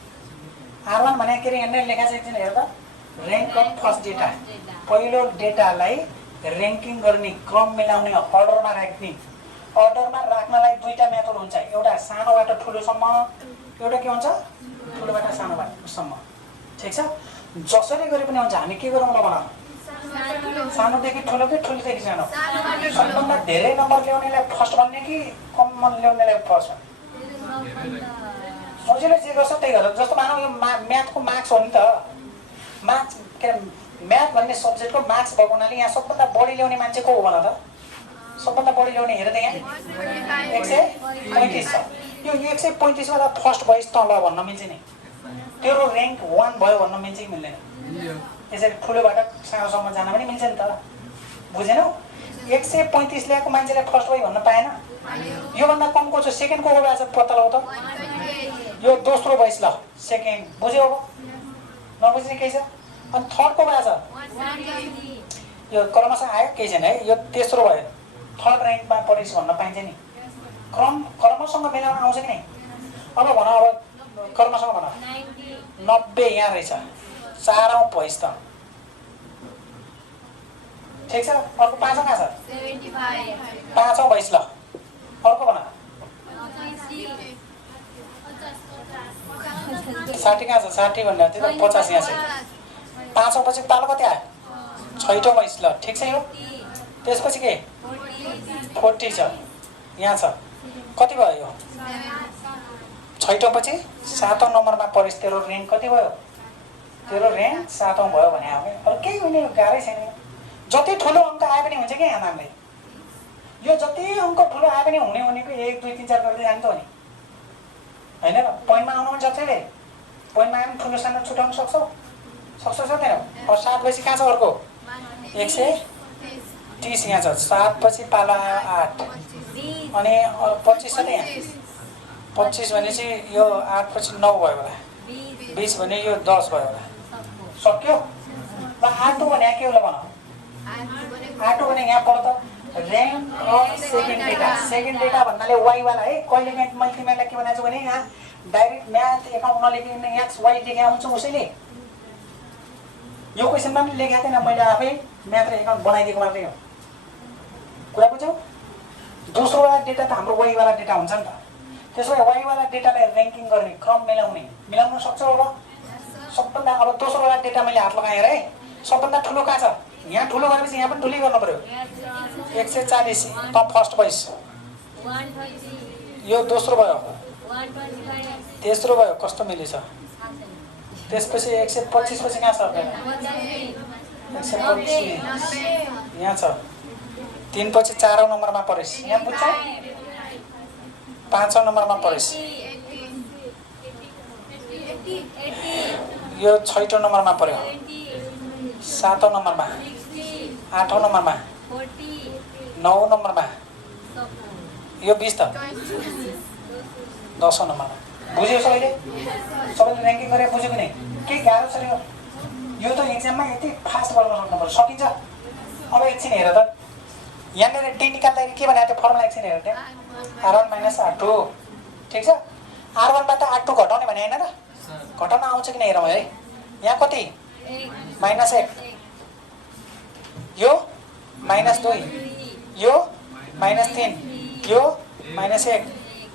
R1 भने के अरे? यहाँनिर लेखा छ, एकछिन हेर त। र्याङ्क अफ फर्स्ट डेटा, पहिलो डेटालाई र्याङ्किङ गर्ने, क्रम मिलाउने, अर्डरमा राख्ने। अर्डरमा राख्नलाई दुईटा मेथड हुन्छ, एउटा सानोबाट ठुलोसम्म, एउटा के हुन्छ? ठुलोबाट सानोसम्म, ठिक छ। जसरी गरे पनि हुन्छ। हामी के गरौँ ल भन? सानोदेखि ठुलो कि ठुलोदेखि सानो? सबभन्दा धेरै नम्बर ल्याउनेलाई फर्स्ट भन्ने कि कम ल्याउनेलाई फर्स्ट भन्ने? सजिलो जे गर्छ त्यही गर्छ। जस्तो मानौ यो म्याथको मार्क्स हो नि त। मार्क्स के अरे म्याथ भन्ने सब्जेक्टको मार्क्स भएको हुनाले यहाँ सबभन्दा बढी ल्याउने मान्छे को हो भन त? सबभन्दा बढी ल्याउने हेर त, यहाँ 135 छ। यो 135 मा फर्स्ट भइस् त ल भन्न मिल्छ नि? तेरो र्याङ्क 1 भयो भन्न मिल्छ कि मिल्दैन? यसरी ठुलोबाट सानोसम्म जान पनि मिल्छ नि त, बुझेनौ? 135 ल्याएको मान्छेलाई फर्स्ट भयो भन्न पाएन? योभन्दा कमको छ सेकेन्ड को भएछ पत्ता लगाउ त। यो दोस्रो भइस् ल, सेकेन्ड, बुझ्यौ? अब नबुझ्ने केही छ? अनि थर्ड को भएछ? यो क्रमशः आयो, केही छैन है। यो तेस्रो भयो, थर्ड र्याङ्कमा पढिस् भन्न पाइन्छ नि? क्रमसँग मिलाउन आउँछ कि नै? अब भन, अब कर्मसँग भन। 90 यहाँ रहेछ, 4औं भइस् त, ठिक छ। अर्को 5औं कहाँ छ? 5औं भइस् ल। अर्को भन। 60 कहाँ छ? 60 भन्ने थियो त, 50 यहाँ छ। 5औं पछि पालो कति आयो? 6औं भइस् ल, ठिक छ। यो त्यसपछि के? 40 छ, यहाँ छ। कति भयो यो? 6औं पछि 7औं नम्बरमा पढिस्, तेरो र्याङ्क कति भयो? तेरो र्याङ्क 7औं भयो भने आउने। अरू केही हुने, गाह्रै छैन। जति ठुलो अङ्क आए पनि हुन्छ कि हामीलाई। यो जति अङ्क ठुलो आए पनि हुने भनेको 1 2 3 4 गर्दै जान्छ हो नि, होइन र? पोइन्टमा आउनु पनि सक्छ नि, पोइन्टमा आए पनि ठुलो सानो छुट्याउनु सक्छौ सक्दैनौ? अब 7 पछि कहाँ छ अर्को? 130 यहाँ छ। 7 पछि पाला 8 अनि 25 छ नि यहाँ। 25 भनेपछि यो 8 पछि 9 भयो होला, 20 भने यो 10 भयो होला। सक्यो ल। R2 भने के होला भन? R2 भने यहाँ पढ त, rank of second data. Second data भन्नाले वाइ वाला है। कहिले मैले तिमीहरूलाई के भनेको छु भने यहाँ डाइरेक्ट म्याथ एकाउन्ट नलेखिकन एक्स वाइ लेखे आउँछ उसैले। यो क्वेसनमा पनि लेखेको थिएन, मैले आफै म्याथ र एकाउन्ट बनाइदिएको मात्रै हो। कुरा बुझ्यौ? दोस्रोवाला डेटा त हाम्रो वाइवाला डेटा हुन्छ नि त। त्यसो भए वाइवाला डेटालाई ऱ्याङ्किङ गर्ने क्रम मिलाउन सक्छौ अब? सबभन्दा अब दोस्रोवाला डेटा मैले हात लगाएँ है, सबभन्दा ठुलो कहाँ छ? यहाँ ठुलो गरेपछि यहाँ पनि ठुलै गर्नु पर्यो। 140 त फर्स्ट भइस, यो दोस्रो भयो, तेस्रो भयो, कस्तो मिलेछ? त्यसपछि 125 पछि कहाँ छ? 125 यहाँ छ। 3 पछि 4औं नम्बरमा परेस्, यहाँ बुझ्छ? 5औं नम्बरमा परेस्, यो 6औं नम्बरमा पर्यो, 7औं नम्बरमा, 8औं नम्बरमा, 9औं नम्बरमा, यो 20 त 10औं नम्बरमा। बुझ्यो सबैले? सबैले ऱ्याङ्किङ गरेर बुझ्यो कि नै? के गाह्रो छ यो? यो त एक्जाममा यति फास्ट गर्न सक्नुपर्छ। सकिन्छ? अब एकछिन हेर त, यहाँनिर डी निकाल्दाखेरि के भनेको थियो फर्मुला? एकछिन हेर त्यहाँ, R1 - R2, ठिक छ? R1बाट R2 घटाउने भने होइन र? घटाउन आउँछ कि नै हेरौँ है। यहाँ कति? -1, यो -2, यो -3, यो -1,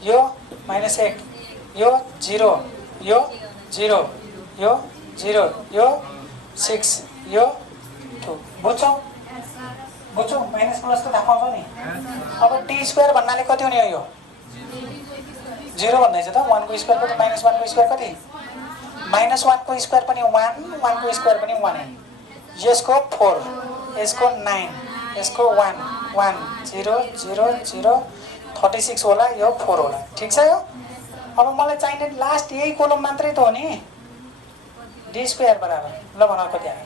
यो -1, यो 0, यो 0, यो 0, यो 6, यो 2। बुझ्छौ? बुझ्छौ? माइनस प्लस त थाहा पाउँछौ नि। अब टी स्क्वायर भन्नाले कति हुने हो? यो 0 भन्दैछ त। 1 को स्क्वायर कति? -1 को स्क्वायर कति? -1 को स्क्वायर पनि 1, 1 को स्क्वायर पनि 1। यसको 4, यसको 9, यसको 1, 1, 0, 0, 0, 36 होला, यो 4 होला। ठिक छ यो? अब मलाई चाहिने लास्ट यही कोलम मात्रै त हो नि, डी स्क्वायर बराबर। ल भन कति आयो?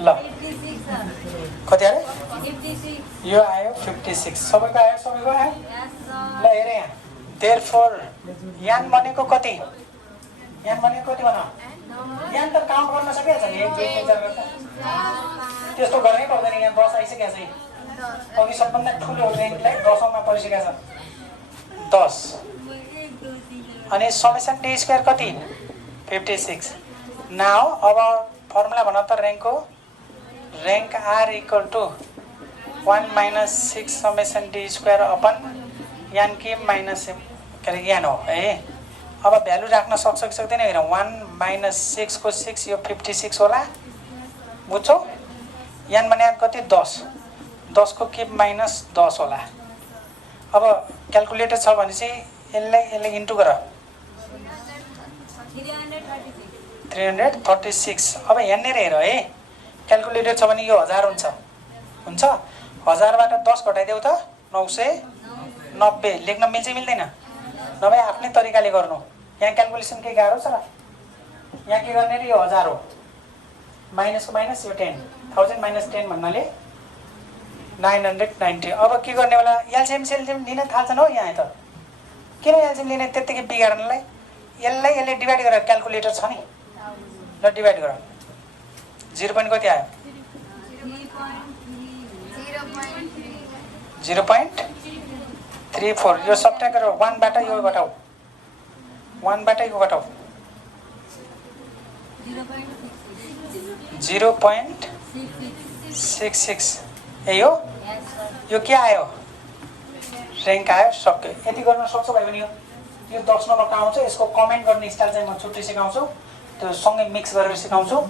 ल कति आयो? यो आयो 56। सबैको आयो? सबैको आयो? ल हेरे यहाँ, देयरफोर यान भनेको कति? यान भनेको कति भन? यान त काउन्ट गर्न सकिहाल्छ नि, 1 2 3 4 गर्दा। त्यस्तो गर्नै पर्दैन। यहाँ 10 आइसकेको छ। अघि सबभन्दा ठुलो ऱ्याङ्कलाई 10औँमा परिसकेको छ, 10। अनि समेसन डी स्क्वायर कति? 56। नाउ अब फर्मुला भन त ऱ्याङ्कको। Rank R = 1 - 6 summation D square upon n के माइनस के अरे यान हो है। अब भ्यालु राख्न सक्छ कि सक्दैन हेरौँ। 1 - 6 को 6, यो 56 होला। बुझ्छौ? यान भने कति? 10, 10 को क्युब -10 होला। अब क्यालकुलेटर छ भनेपछि यसलाई इन्टु गर, 336। अब यहाँनिर हेर है, क्यालकुलेटर छ भने यो 1000 हुन्छ। 1000बाट 10 घटाइदेऊ त 990। लेख्न मिल्छ मिल्दैन? नभए आफ्नै तरिकाले गर्नु। यहाँ क्यालकुलेसन केही गाह्रो छ र? यहाँ के गर्ने रे? यो 1000 हो, माइनसको माइनस, यो 10, 1000 - 10 भन्नाले 990। अब के गर्ने होला? एलसिएम सेलसिएम लिन थाल्छन् हो यहाँ त। किन एलसिएम लिने त्यत्तिकै बिगार्नलाई? यसले डिभाइड गरेर क्यालकुलेटर छ नि, ल डिभाइड गर। 0 point कति आयो? 0.34। यो सब्ट्र्याक्ट गरेर 1 बाट यो घटाऊ, 1 बाट यो घटाऊ, 0.66। यही हो? यो के आयो? ऱ्याङ्क आयो। सक्यो। यति गर्न सक्छौ भाइ भने? यो 10 नम्बरको आउँछ। यसको कमेन्ट गर्ने स्टाइल चाहिँ म छुट्टै सिकाउँछु, त्यो सँगै मिक्स गरेर सिकाउँछु।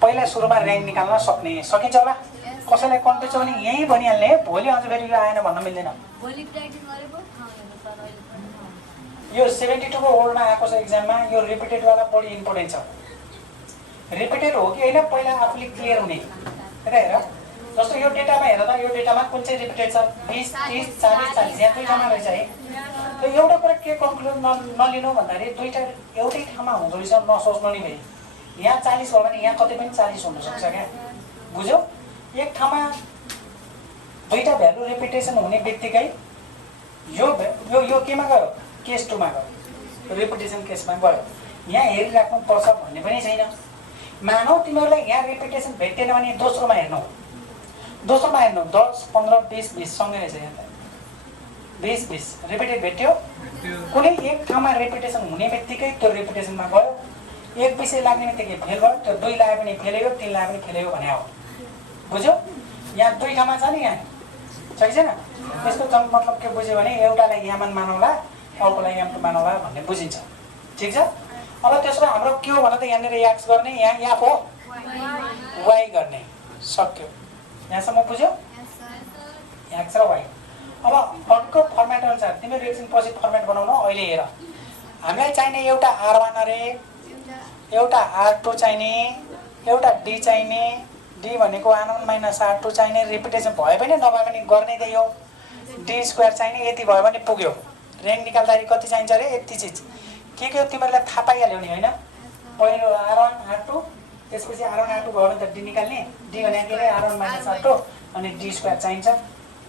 पहिला सुरुमा ऱ्याङ्क निकाल्न सक्ने सकिन्छ होला? कसैलाई कन्फ्युज छ भने यहीँ भनिहाल्ने, भोलि अझ फेरि यो आएन भन्न मिल्दैन। यो 72 को ओल्डमा आएको छ एक्जाममा। यो रिपिटेडवाला बढी इम्पोर्टेन्ट छ। रिपिटेड हो कि होइन पहिला आफूले क्लियर हुने। यता हेर, जस्तो यो डेटामा हेर त, यो डेटामा कुन चाहिँ रिपिटेड छ? 20, 30, 40, 40 यहाँ दुईजना रहेछ है। त एउटा कुरा के कन्क्लुड नलिनु भन्दाखेरि दुईटा एउटै ठाउँमा हुँदो रहेछ, नसोच्नु नि भाइ। यहाँ 40 हो भने यहाँ कतै पनि 40 हुनसक्छ क्या। बुझ्यौ? एक ठाउँमा दुईटा भ्यालु रिपिटेसन हुने बित्तिकै यो केमा गयो? केस 2 मा गयो, रिपिटेसन केसमा गयो। यहाँ हेरिराख्नुपर्छ भन्ने पनि छैन। मानौ तिमीहरूलाई यहाँ रिपिटेसन भेट्टेन भने दोस्रोमा हेर्नु। दोस्रोमा हेर्नु 10 15 20 20 सँगै रहेछ यहाँ 20 20 रिपिटेड भेट्यो कुनै एक ठाउँमा रेपिटेसन हुने बित्तिकै त्यो रेपिटेसनमा गयो एक विषय लाग्ने बित्तिकै फेल भयो त्यो 2 लाग्यो भने फेल हो 3 लाग्यो भने फेल हो भने हो बुझ्यो यहाँ 2 ठाउँमा छ नि यहाँ छ कि छैन यसको मतलब के बुझ्यो भने एउटालाई यामन मानौला अर्कोलाई याम मानौला भन्ने बुझिन्छ ठिक छ अब त्यसको हाम्रो के हो भने त यहाँनिर एक्स गर्ने यहाँ याफ हो वाइ गर्ने सक्यो यहाँसम्म बुझ्यो एक्स र वाइ अब अर्को फर्मेट अनुसार तिमीहरू एकछिन पछि फर्मेट बनाउनु अहिले हेर हामीलाई चाहिने एउटा R1 अरे एउटा R2 चाहिने एउटा D चाहिने D भनेको R1 - R2 चाहिने रिपिटेसन भयो भने नभए पनि गर्ने त्यही हो D स्क्वायर चाहिने यति भयो भने पुग्यो र्याङ्क निकाल्दाखेरि कति चाहिन्छ अरे यति चिज के हो तिमीहरूलाई थाहा पाइहाल्यौ नि होइन पहिलो R1 R2 त्यसपछि R1 R2 भयो भने त D निकाल्ने D भने के अरे R1 - R2 अनि D स्क्वायर चाहिन्छ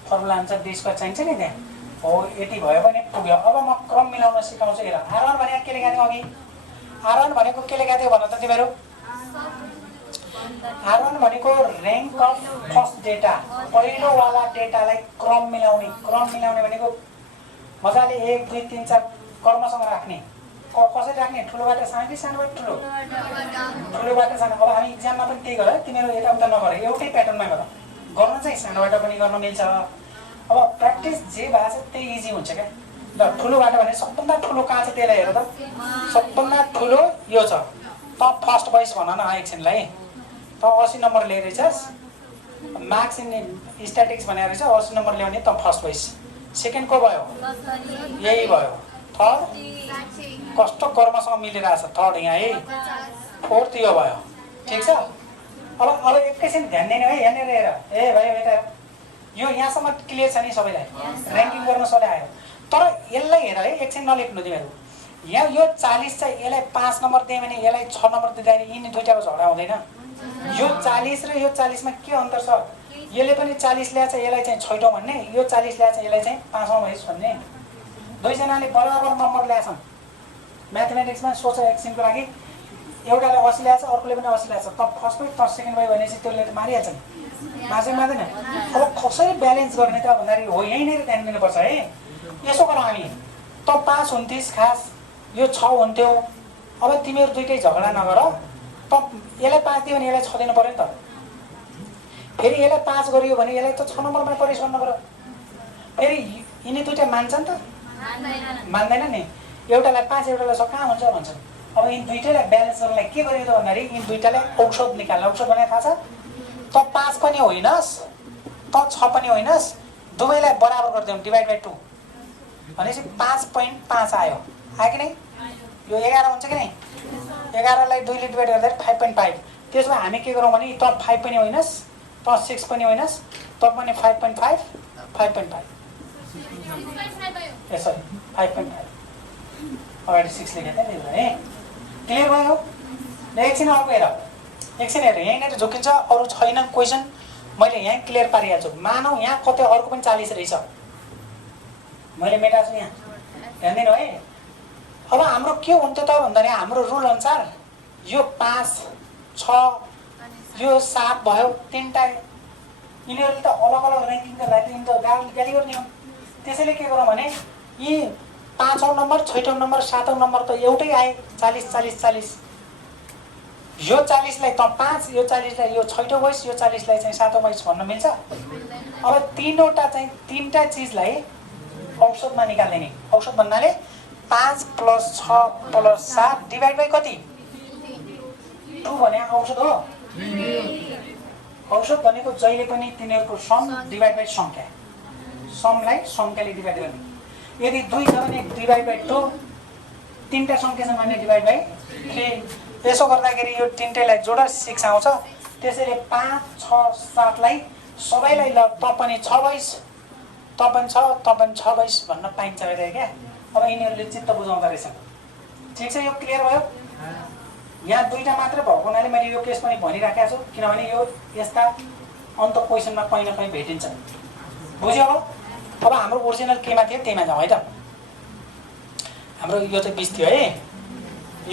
फर्मुला अनुसार D स्क्वायर चाहिन्छ नि त्यहाँ हो यति भयो भने पुग्यो अब म क्रम मिलाउन सिकाउँछु हेर R1 भनेको के लेखेको थियौ अघि R1 भनेको के लेखेको थियौ भन त तिमीहरू R1 भनेको र्याङ्क अफ फर्स्ट डेटा पहिलो वाला डेटालाई क्रम मिलाउने भनेको मजाले 1 2 3 4 कर्मसँग राख्ने कसरी राख्ने ठुलोबाट सानो कि सानोबाट ठुलो ठुलोबाट सानो अब हामी इक्जाममा पनि त्यही गर तिमीहरू यताउता नगर एउटै प्याटर्नमा गर गर्न चाहिँ सानोबाट पनि गर्न मिल्छ अब प्र्याक्टिस जे भएको छ त्यही इजी हुन्छ क्या ल ठुलोबाट भने सबभन्दा ठुलो कहाँ छ त्यसलाई हेर त सबभन्दा ठुलो यो छ त फर्स्ट भोइस भन न एकछिनलाई त 80 नम्बर लिएर रहेछस् मार्क्स इन स्ट्याटिक्स भनेर रहेछ 80 नम्बर ल्याउने त फर्स्ट भोइस सेकेन्ड को भयो यही भयो थर्ड कस्तो कर्मसँग मिलिरहेछ थर्ड यहाँ है फोर्थ यो भयो ठिक छ अब एकैछिन ध्यान दिने है यहाँनिर हेर ए भाइ बेटा यो यहाँसम्म क्लियर छ नि सबैलाई र्याङ्किङ गर्न सबै आयो तर यसलाई हेर है एकछिन नलेख्नु तिमीहरू यहाँ यो 40 चाहिँ यसलाई 5 नम्बर दियो भने यसलाई 6 नम्बर दिँदाखेरि यिनी दुईटाको झगडा हुँदैन यो 40 र यो 40 मा के अन्तर छ यसले पनि 40 ल्याएछ यसलाई चाहिँ छैटौँ भन्ने यो 40 ल्याएछ यसलाई चाहिँ 5औं भइस भन्ने दुईजनाले बराबर नम्बर ल्याएछन् म्याथमेटिक्समा सोच एकछिनको लागि एउटाले 80 ल्याएछ अर्कोले पनि 80 ल्याएछ त फर्स्ट भयो त सेकेन्ड भयो भनेपछि त्यसले त मारिहाल्छ नि मार्दैन अब कसरी ब्यालेन्स गर्ने त भन्दाखेरि हो यहीँनिर ध्यान दिनुपर्छ है यसो गरौँ हामी त 5 हुन्थ्इस् खास यो 6 हुन्थ्यो अब तिमीहरू दुइटै झगडा नगर त यसलाई 5 दियो भने यसलाई 6 दिनु पर्यो नि त फेरि यसलाई 5 गरियो भने यसलाई त 6 नम्बरमा परिस गर्नु पर्यो फेरि यिनी दुइटा मान्छन् त मान्दैन नि एउटालाई 5 एउटालाई 6 कहाँ हुन्छ भन्छन् अब यिनी दुइटैलाई ब्यालेन्स गर्नलाई के गरियो त भन्दाखेरि यिनी दुइटालाई औषध निकाल्नु औषध भने थाहा छ त 5 पनि होइनस् त 6 पनि होइनस् दुवैलाई बराबर गरिदिउँ डिभाइड बाइ 2 भनेपछि 5.5 आयो कि नै यो 11 हुन्छ कि नै 11 लाई 2 ले डिभाइड गर्दा 5.5 त्यसमा हामी के गरौँ भने त 5 पनि होइनस् त 6 पनि होइनस् त पनि 5.5 5.5 ए सरी 5.5 अगाडि 6 लेखेको थिएँ नि है क्लियर भयो एकछिन अर्को हेर यहीँनिर झुकिन्छ अरू छैन क्वेसन मैले यहाँ क्लियर पारिहाल्छु मानौ यहाँ कतै अर्को पनि 40 रहेछ मैले मेटाएको छु यहाँ ध्यान दिनु है अब हाम्रो के हुन्थ्यो त भन्दाखेरि हाम्रो रुल अनुसार यो 5 6 यो 7 भयो तीनटा यिनीहरूले त अलग अलग र्याङ्किङको लागि त गाली गर्ने हो त्यसैले के गरौँ भने यी 5औं नम्बर 6औं नम्बर 7औं नम्बर त एउटै आए 40 40 40 यो 40 लाई त 5 यो 40 लाई यो 6औं भइस यो 40 लाई चाहिँ 7औं भइस भन्न मिल्छ अब तीनवटा चाहिँ तीनटा चीजलाई औषधमा निकाल्ने औषध भन्नाले 5 + 6 + 7 डिभाइड बाइ कति 2 भने औषध हो औषध भनेको जहिले पनि तिनीहरूको सम डिभाइड बाइ संख्या समलाई संख्याले डिभाइड गर्ने यदि 2 छ भने डिभाइड बाइ 2 तीनटा संख्या छ भने डिभाइड बाइ 3 यसो गर्दाखेरि यो तीनटैलाई जोड 6 आउँछ त्यसैले 5 6 7 लाई सबैलाई ल त पनि 6 भइस त पनि 6 भइस भन्न पाइन्छ अरे क्या अब यिनीहरूले चित्त बुझाउँदा रहेछन् ठिक छ यो क्लियर भयो यहाँ दुईटा मात्र भएको हुनाले मैले यो केस पनि भनिराखेको छु किनभने यो यस्ता अन्त क्वेसनमा कहीँ न कहीँ भेटिन्छ बुझ्यो अब हाम्रो ओरिजिनल केमा थियो त्यहीमा जाउँ है त हाम्रो यो चाहिँ 20 थियो है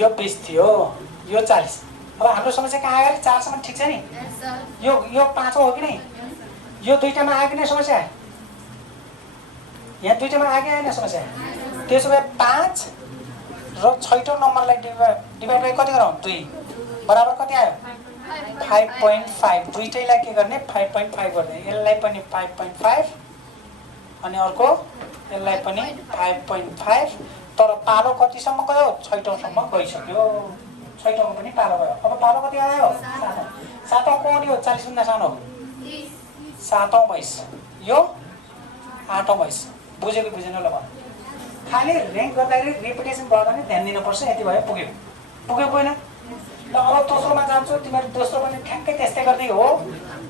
यो 20 थियो यो 40 अब हाम्रो समस्या कहाँ आयो 4 सम्म ठिक छ नि यो 5 हो कि नै यो दुईटामा आयो कि नै समस्या? यहाँ दुईटामा आयो कि आएन समस्या? त्यसो भए 5 र छैटौँ नम्बरलाई डिभाइड बाई कति गरौँ? 2 बराबर कति आयो? 5.5। दुईटैलाई के गर्ने? 5.5 गर्ने। यसलाई पनि 5.5 अनि अर्को यसलाई पनि 5.5। तर पालो कतिसम्म गयो? छैटौँसम्म गइसक्यो। छैटौँको पनि पालो गयो। अब पालो कति आयो? 7औं। 7औं को आयो? 40 भन्दा सानो 7औं भइस। यो 8औं भइस। बुझेको बुझेन ल भन। खाली र्याङ्क गर्दाखेरि रिपिटेसन भयो भने ध्यान दिनुपर्छ। यति भयो, पुग्यो। पुग्यो होइन? ल अब दोस्रोमा जान्छु। तिमीहरू दोस्रो पनि ठ्याक्कै त्यस्तै गर्दै हो।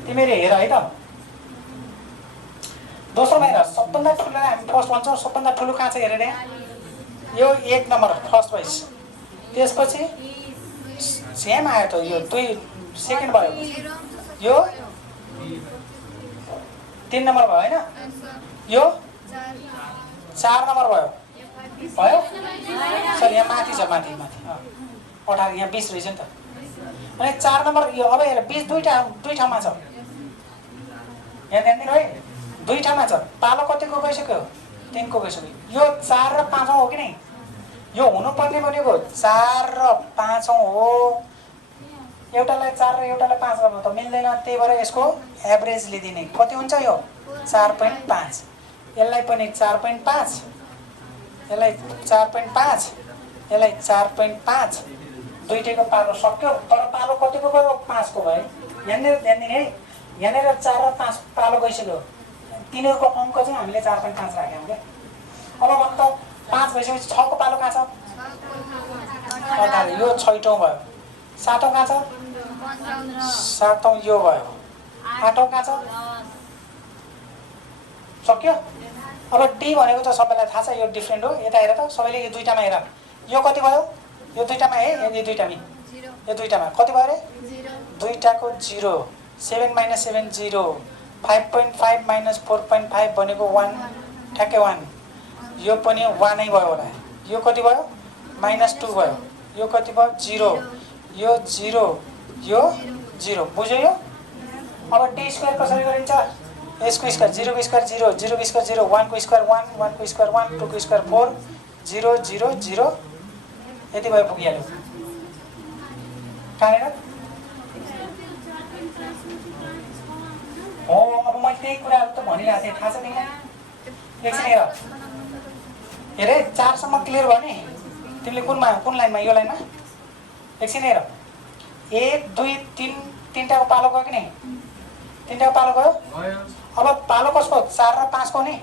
तिमीहरू हेर है त। दोस्रोमा हेर, सबभन्दा ठुलो हामी फर्स्ट भन्छौँ। सबभन्दा ठुलो कहाँ छ हेर त्यहाँ? यो 1 नम्बर फर्स्ट भइस। त्यसपछि सेम आयो त। यो 2 सेकेन्ड भयो। यो 3 नम्बर भयो होइन? यो 4 नम्बर भयो। भयो? सर यहाँ माथि छ, माथि 18 यहाँ 20 रहेछ नि त। अनि 4 नम्बर यो अब हेर 20 दुई ठाउँमा छ। यहाँ ध्यान दिनु है, 2 ठाउँमा छ। पालो कतिको गइसक्यो? 3 को गइसक्यो। यो 4 र 5औं हो कि नै? यो हुनुपर्ने भनेको 4 र 5औं हो। एउटालाई 4 र एउटालाई 5 गर्नु त मिल्दैन। त्यही भएर यसको एभरेज लिदिने। कति हुन्छ यो? 4.5। यसलाई पनि 4.5, यसलाई 4.5, यसलाई 4.5। दुईटैको पालो सक्यो। तर पालो कतिको गयो? 5 को भयो। यहाँनिर ध्यान दिने है। यहाँनिर 4 र 5 पालो गइसक्यो। तिनीहरूको अङ्क चाहिँ हामीले 4.5 राख्यौँ क्या। अब भन त 5 भइसकेपछि 6 को पालो कहाँ छ? 18। यो छैटौँ भयो। 7औं कहाँ छ? 7औं यो भयो। 8औं कहाँ छ? सक्यो। अब डी भनेको त सबैलाई थाहा छ। यो डिफ्रेन्ट हो। यता हेर त सबैले। यो दुईटामा हेर। यो कति भयो? यो दुईटामा है। यो दुईटामा यो दुईटामा कति भयो अरे? दुईटाको 0। 7 - 7 0। 5.5 - 4.5 भनेको 1, ठ्याक्कै 1। यो पनि 1 नै भयो होला। यो कति भयो? -2 भयो। यो कति भयो? 0। यो 0, यो 0। बुझ्यो यो? अब डी स्क्वायर कसरी गरिन्छ? यसको स्क्वायर 0 को स्क्वायर 0, 0 को स्क्वायर 0, 1 को स्क्वायर 1, 1 को स्क्वायर 1, 2 को स्क्वायर 4, 0 0 0। यति भयो, पुगिहाल्यो। कहाँनिर हो? अब मैले त्यही कुराहरू त भनिरहेको थिएँ। थाहा छ तिमीलाई? एकछिन हेर। हेरे 4 सम्म क्लियर भयो नि? तिमीले कुन लाइनमा? यो लाइनमा। एकछिन हेर। 1 2 3 तीनटाको पालो गयो कि नै? तीनटाको पालो गयो। अब पालो कसको? 4 र 5 को नि?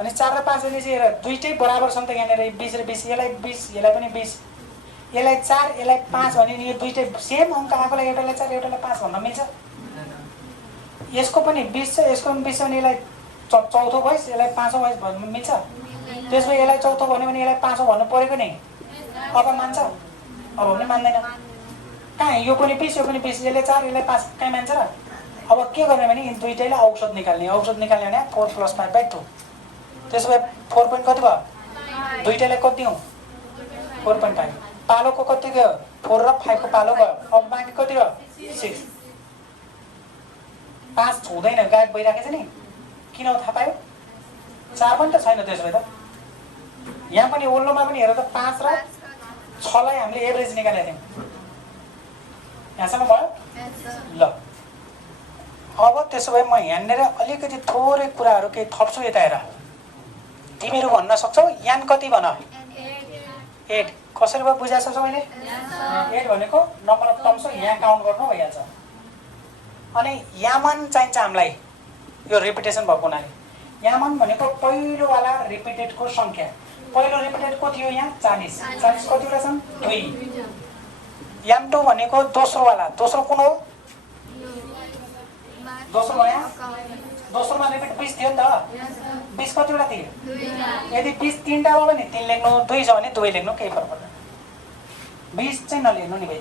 अनि 4 र 5 भनेपछि हेर दुईटै बराबर छन् त। यहाँनिर 20 र 20। यसलाई 20, यसलाई पनि 20। यसलाई 4, यसलाई 5 भने नि यो दुईटै सेम अङ्क आएकोलाई एउटालाई 4 एउटालाई 5 भन्न मिल्छ? यसको पनि 20 छ, यसको पनि 20 छ भने यसलाई चौथो भइस, यसलाई 5औं भइस भन्नु मिल्छ? त्यसपछि यसलाई चौथो भन्यो भने यसलाई 5औं भन्नु परेको नि? अब मान्छ? अब पनि मान्दैन। कहाँ? यो पनि 20, यो पनि 20। यसले 4, यसले 5। कहाँ मान्छ र? अब के गर्ने भने यी दुईटैलाई औसत निकाल्ने। औसत निकाल्ने भने 4 + 5/2। त्यसो भए 4 point कति भयो? दुईटैलाई कति दिउँ? 4.5। पालोको कति गयो? 4 र 5 को पालो गयो। अब बाँकी कति रह्यो? 6। 5 छुँदैन, गायब भइराखेको छ नि। किन हो थाहा पायो? 4 पनि त छैन। त्यसो भए त यहाँ पनि ओल्लोमा पनि हेर त 5 र 6 लाई हामीले एभरेज निकालेका थियौँ। यहाँसम्म भयो? ल अब त्यसो भए म यहाँनिर अलिकति थोरै कुराहरू केही थप्छु। यता हेर। तिमीहरू भन्न सक्छौ यान कति भन? 8। कसरी भयो बुझाएको छ सबैले? 8 भनेको नम्बर अफ टर्म्स हो। यहाँ काउन्ट गर्नु भइहाल्छ। अनि यामन चाहिन्छ हामीलाई। यो रिपिटेसन भएको हुनाले यामन भनेको पहिलोवाला रिपिटेडको सङ्ख्या। पहिलो रिपिटेड को थियो यहाँ? 40। 40 कतिवटा छन्? 2। याम 2 भनेको दोस्रोवाला। दोस्रो कुन हो? दोस्रो यहाँ दोस्रोमा रिपिट 20 थियो नि त। 20 कतिवटा थियो? यदि 20 तीनटा भयो भने 3 लेख्नु, 2 छ भने 2 लेख्नु, केही फरक पर्दैन। 20 चाहिँ नलेख्नु नि भाइ।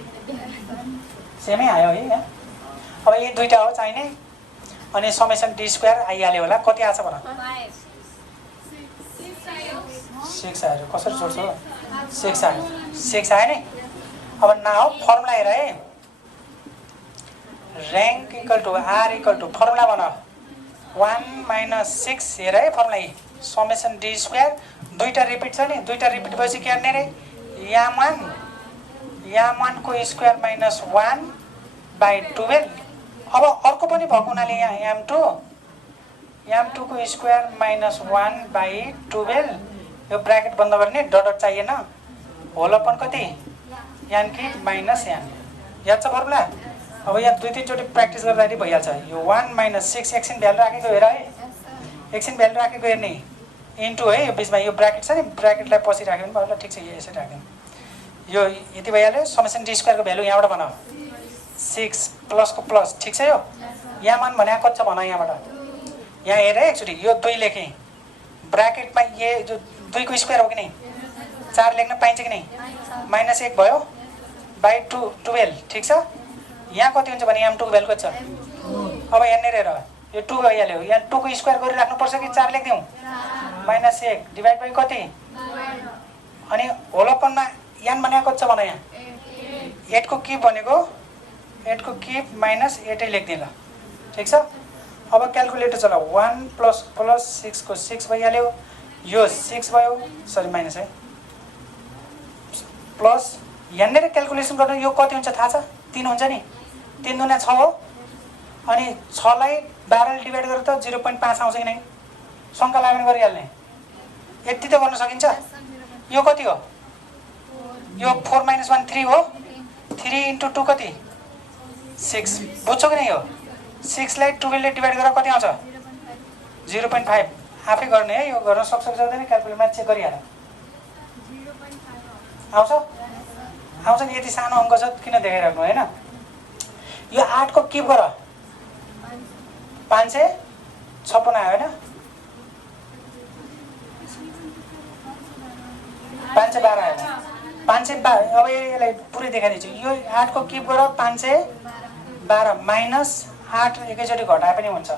सेमै आयो है यहाँ। अब यी दुईटा हो चाहिने। अनि समेसन डी स्क्वायर आइहाल्यो होला। कति आछ भन? 6 आयो। कसरी जोड्छौ? 6 आयो। 6 आयो नि? अब नाउ फर्मुला हेर है। Rank equal to R equal to formula भन। 1 माइनस 6 हेर है फर्मुला यी समेसन डी स्क्वायर दुईवटा रिपिट छ नि दुईवटा रिपिट भएपछि के गर्ने रे याम1 को स्क्वायर माइनस 1 बाई 12 अब अर्को पनि भएको हुनाले यहाँ याम2 को स्क्वायर माइनस 1 बाई 12 यो ब्राकेट बन्द गर्ने डट चाहिएन होल अपन कति यान कि माइनस यान याद छ फर्मुला अब यहाँ दुई तीनचोटि प्र्याक्टिस गर्दाखेरि भइहाल्छ यो 1 माइनस 6 एकछिन भ्यालु राखेको हेर है एकछिन भ्यालु राखेको हेर्ने इन्टु है यो बिचमा यो ब्राकेट छ नि ब्राकेटलाई पछि राख्यो भने भयो ल ठिक छ यो यसरी राख्दिउँ यो यति भइहाल्यो समेसन डी स्क्वायरको भ्यालु यहाँबाट बनाऊ 6 प्लसको प्लस ठिक छ यो यहाँ मान भने कति छ भन यहाँबाट यहाँ हेर है एकचोटि यो 2 लेखेँ ब्राकेटमा ये जो 2 को स्क्वायर हो कि नहीं 4 लेख्न पाइन्छ कि नहीं माइनस 1 भयो बाई 12 ठिक छ यहाँ कति हुन्छ भने यहाँ 2 को भ्यालु कति छ अब यहाँनिर हेर यो 2 भइहाल्यो यहाँ 2 को स्क्वायर गरी राख्नुपर्छ कि 4 लेखिदिउँ माइनस 1 डिभाइड बाई कति अनि होलपनमा यान भने कति छ भन यहाँ 8 को क्युब भनेको 8 को क्युब माइनस 8 लेखिदिएँ ल ठिक छ अब क्यालकुलेटर चला 1 प्लस प्लस 6 को 6 भइहाल्यो यो 6 भयो सरी माइनस है प्लस यहाँनिर क्यालकुलेसन गर्दा यो कति हुन्छ थाहा छ 3 हुन्छ नि 3 दुना 6 हो अनि 6 लाई 12 ले डिभाइड गरेर त 0.5 आउँछ कि नै शङ्का लाग्ने गरिहाल्ने यति त गर्न सकिन्छ यो कति हो यो 4 माइनस 1 3 हो 3 इन्टु 2 कति 6 बुझ्छौ कि नै यो 6 लाई 12 ले डिभाइड गरेर कति आउँछ 0.5 आफै गर्ने है यो गर्न सक्छ कि सक्दैन क्यालकुलेटरमा चेक गरिहाल आउँछ नि यति सानो अङ्क छ किन देखाइराख्नु हैन यो 8 को क्युब गर 556 आयो हैन 512 आयो 512 अब यसलाई पुरै देखाइदिन्छु यो 8 को क्युब गर 512 माइनस 8 एकैचोटि घटाए पनि हुन्छ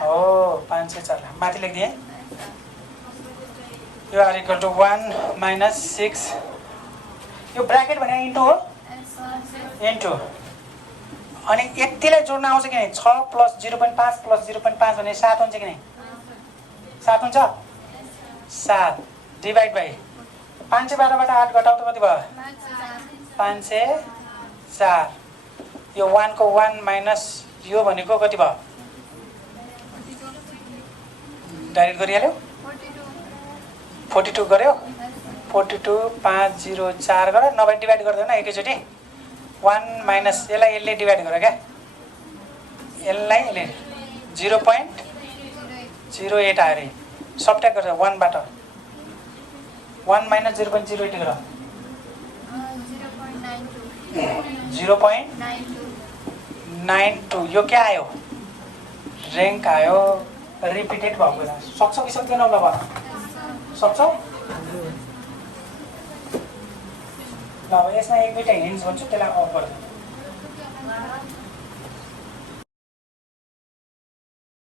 हो 504 माथि लेखिदिएँ यो आर इक्वल टु 1 माइनस 6 यो ब्राकेट भने इन्टु हो इन्टु अनि यतिलाई जोड्न आउँछ कि नै 6 प्लस 0.5 प्लस 0.5 भने 7 हुन्छ कि नै 7 हुन्छ 7 डिभाइड बाई 512 बाट 8 घटाउ त कति भयो 504 यो 1 को 1 माइनस यो भनेको कति भयो डाइरेक्ट गरिहाल्यो 42 गर्यो 42 504 गर नभए डिभाइड गर्दैन एकैचोटि 1 माइनस यसलाई यसले डिभाइड गर क्या यसलाई यसले 0.08 आयो अरे सबट्र्याक्ट गर्छ 1 बाट 1 माइनस 0.08 गर 0.92 यो क्या आयो र्याङ्क आयो रिपिटेड भएको बेला सक्छौ कि सक्दैनौ ल भन सक्छौ ल अब यसमा एक दुईटा हिन्ट्स भन्छु त्यसलाई अफ गर्छु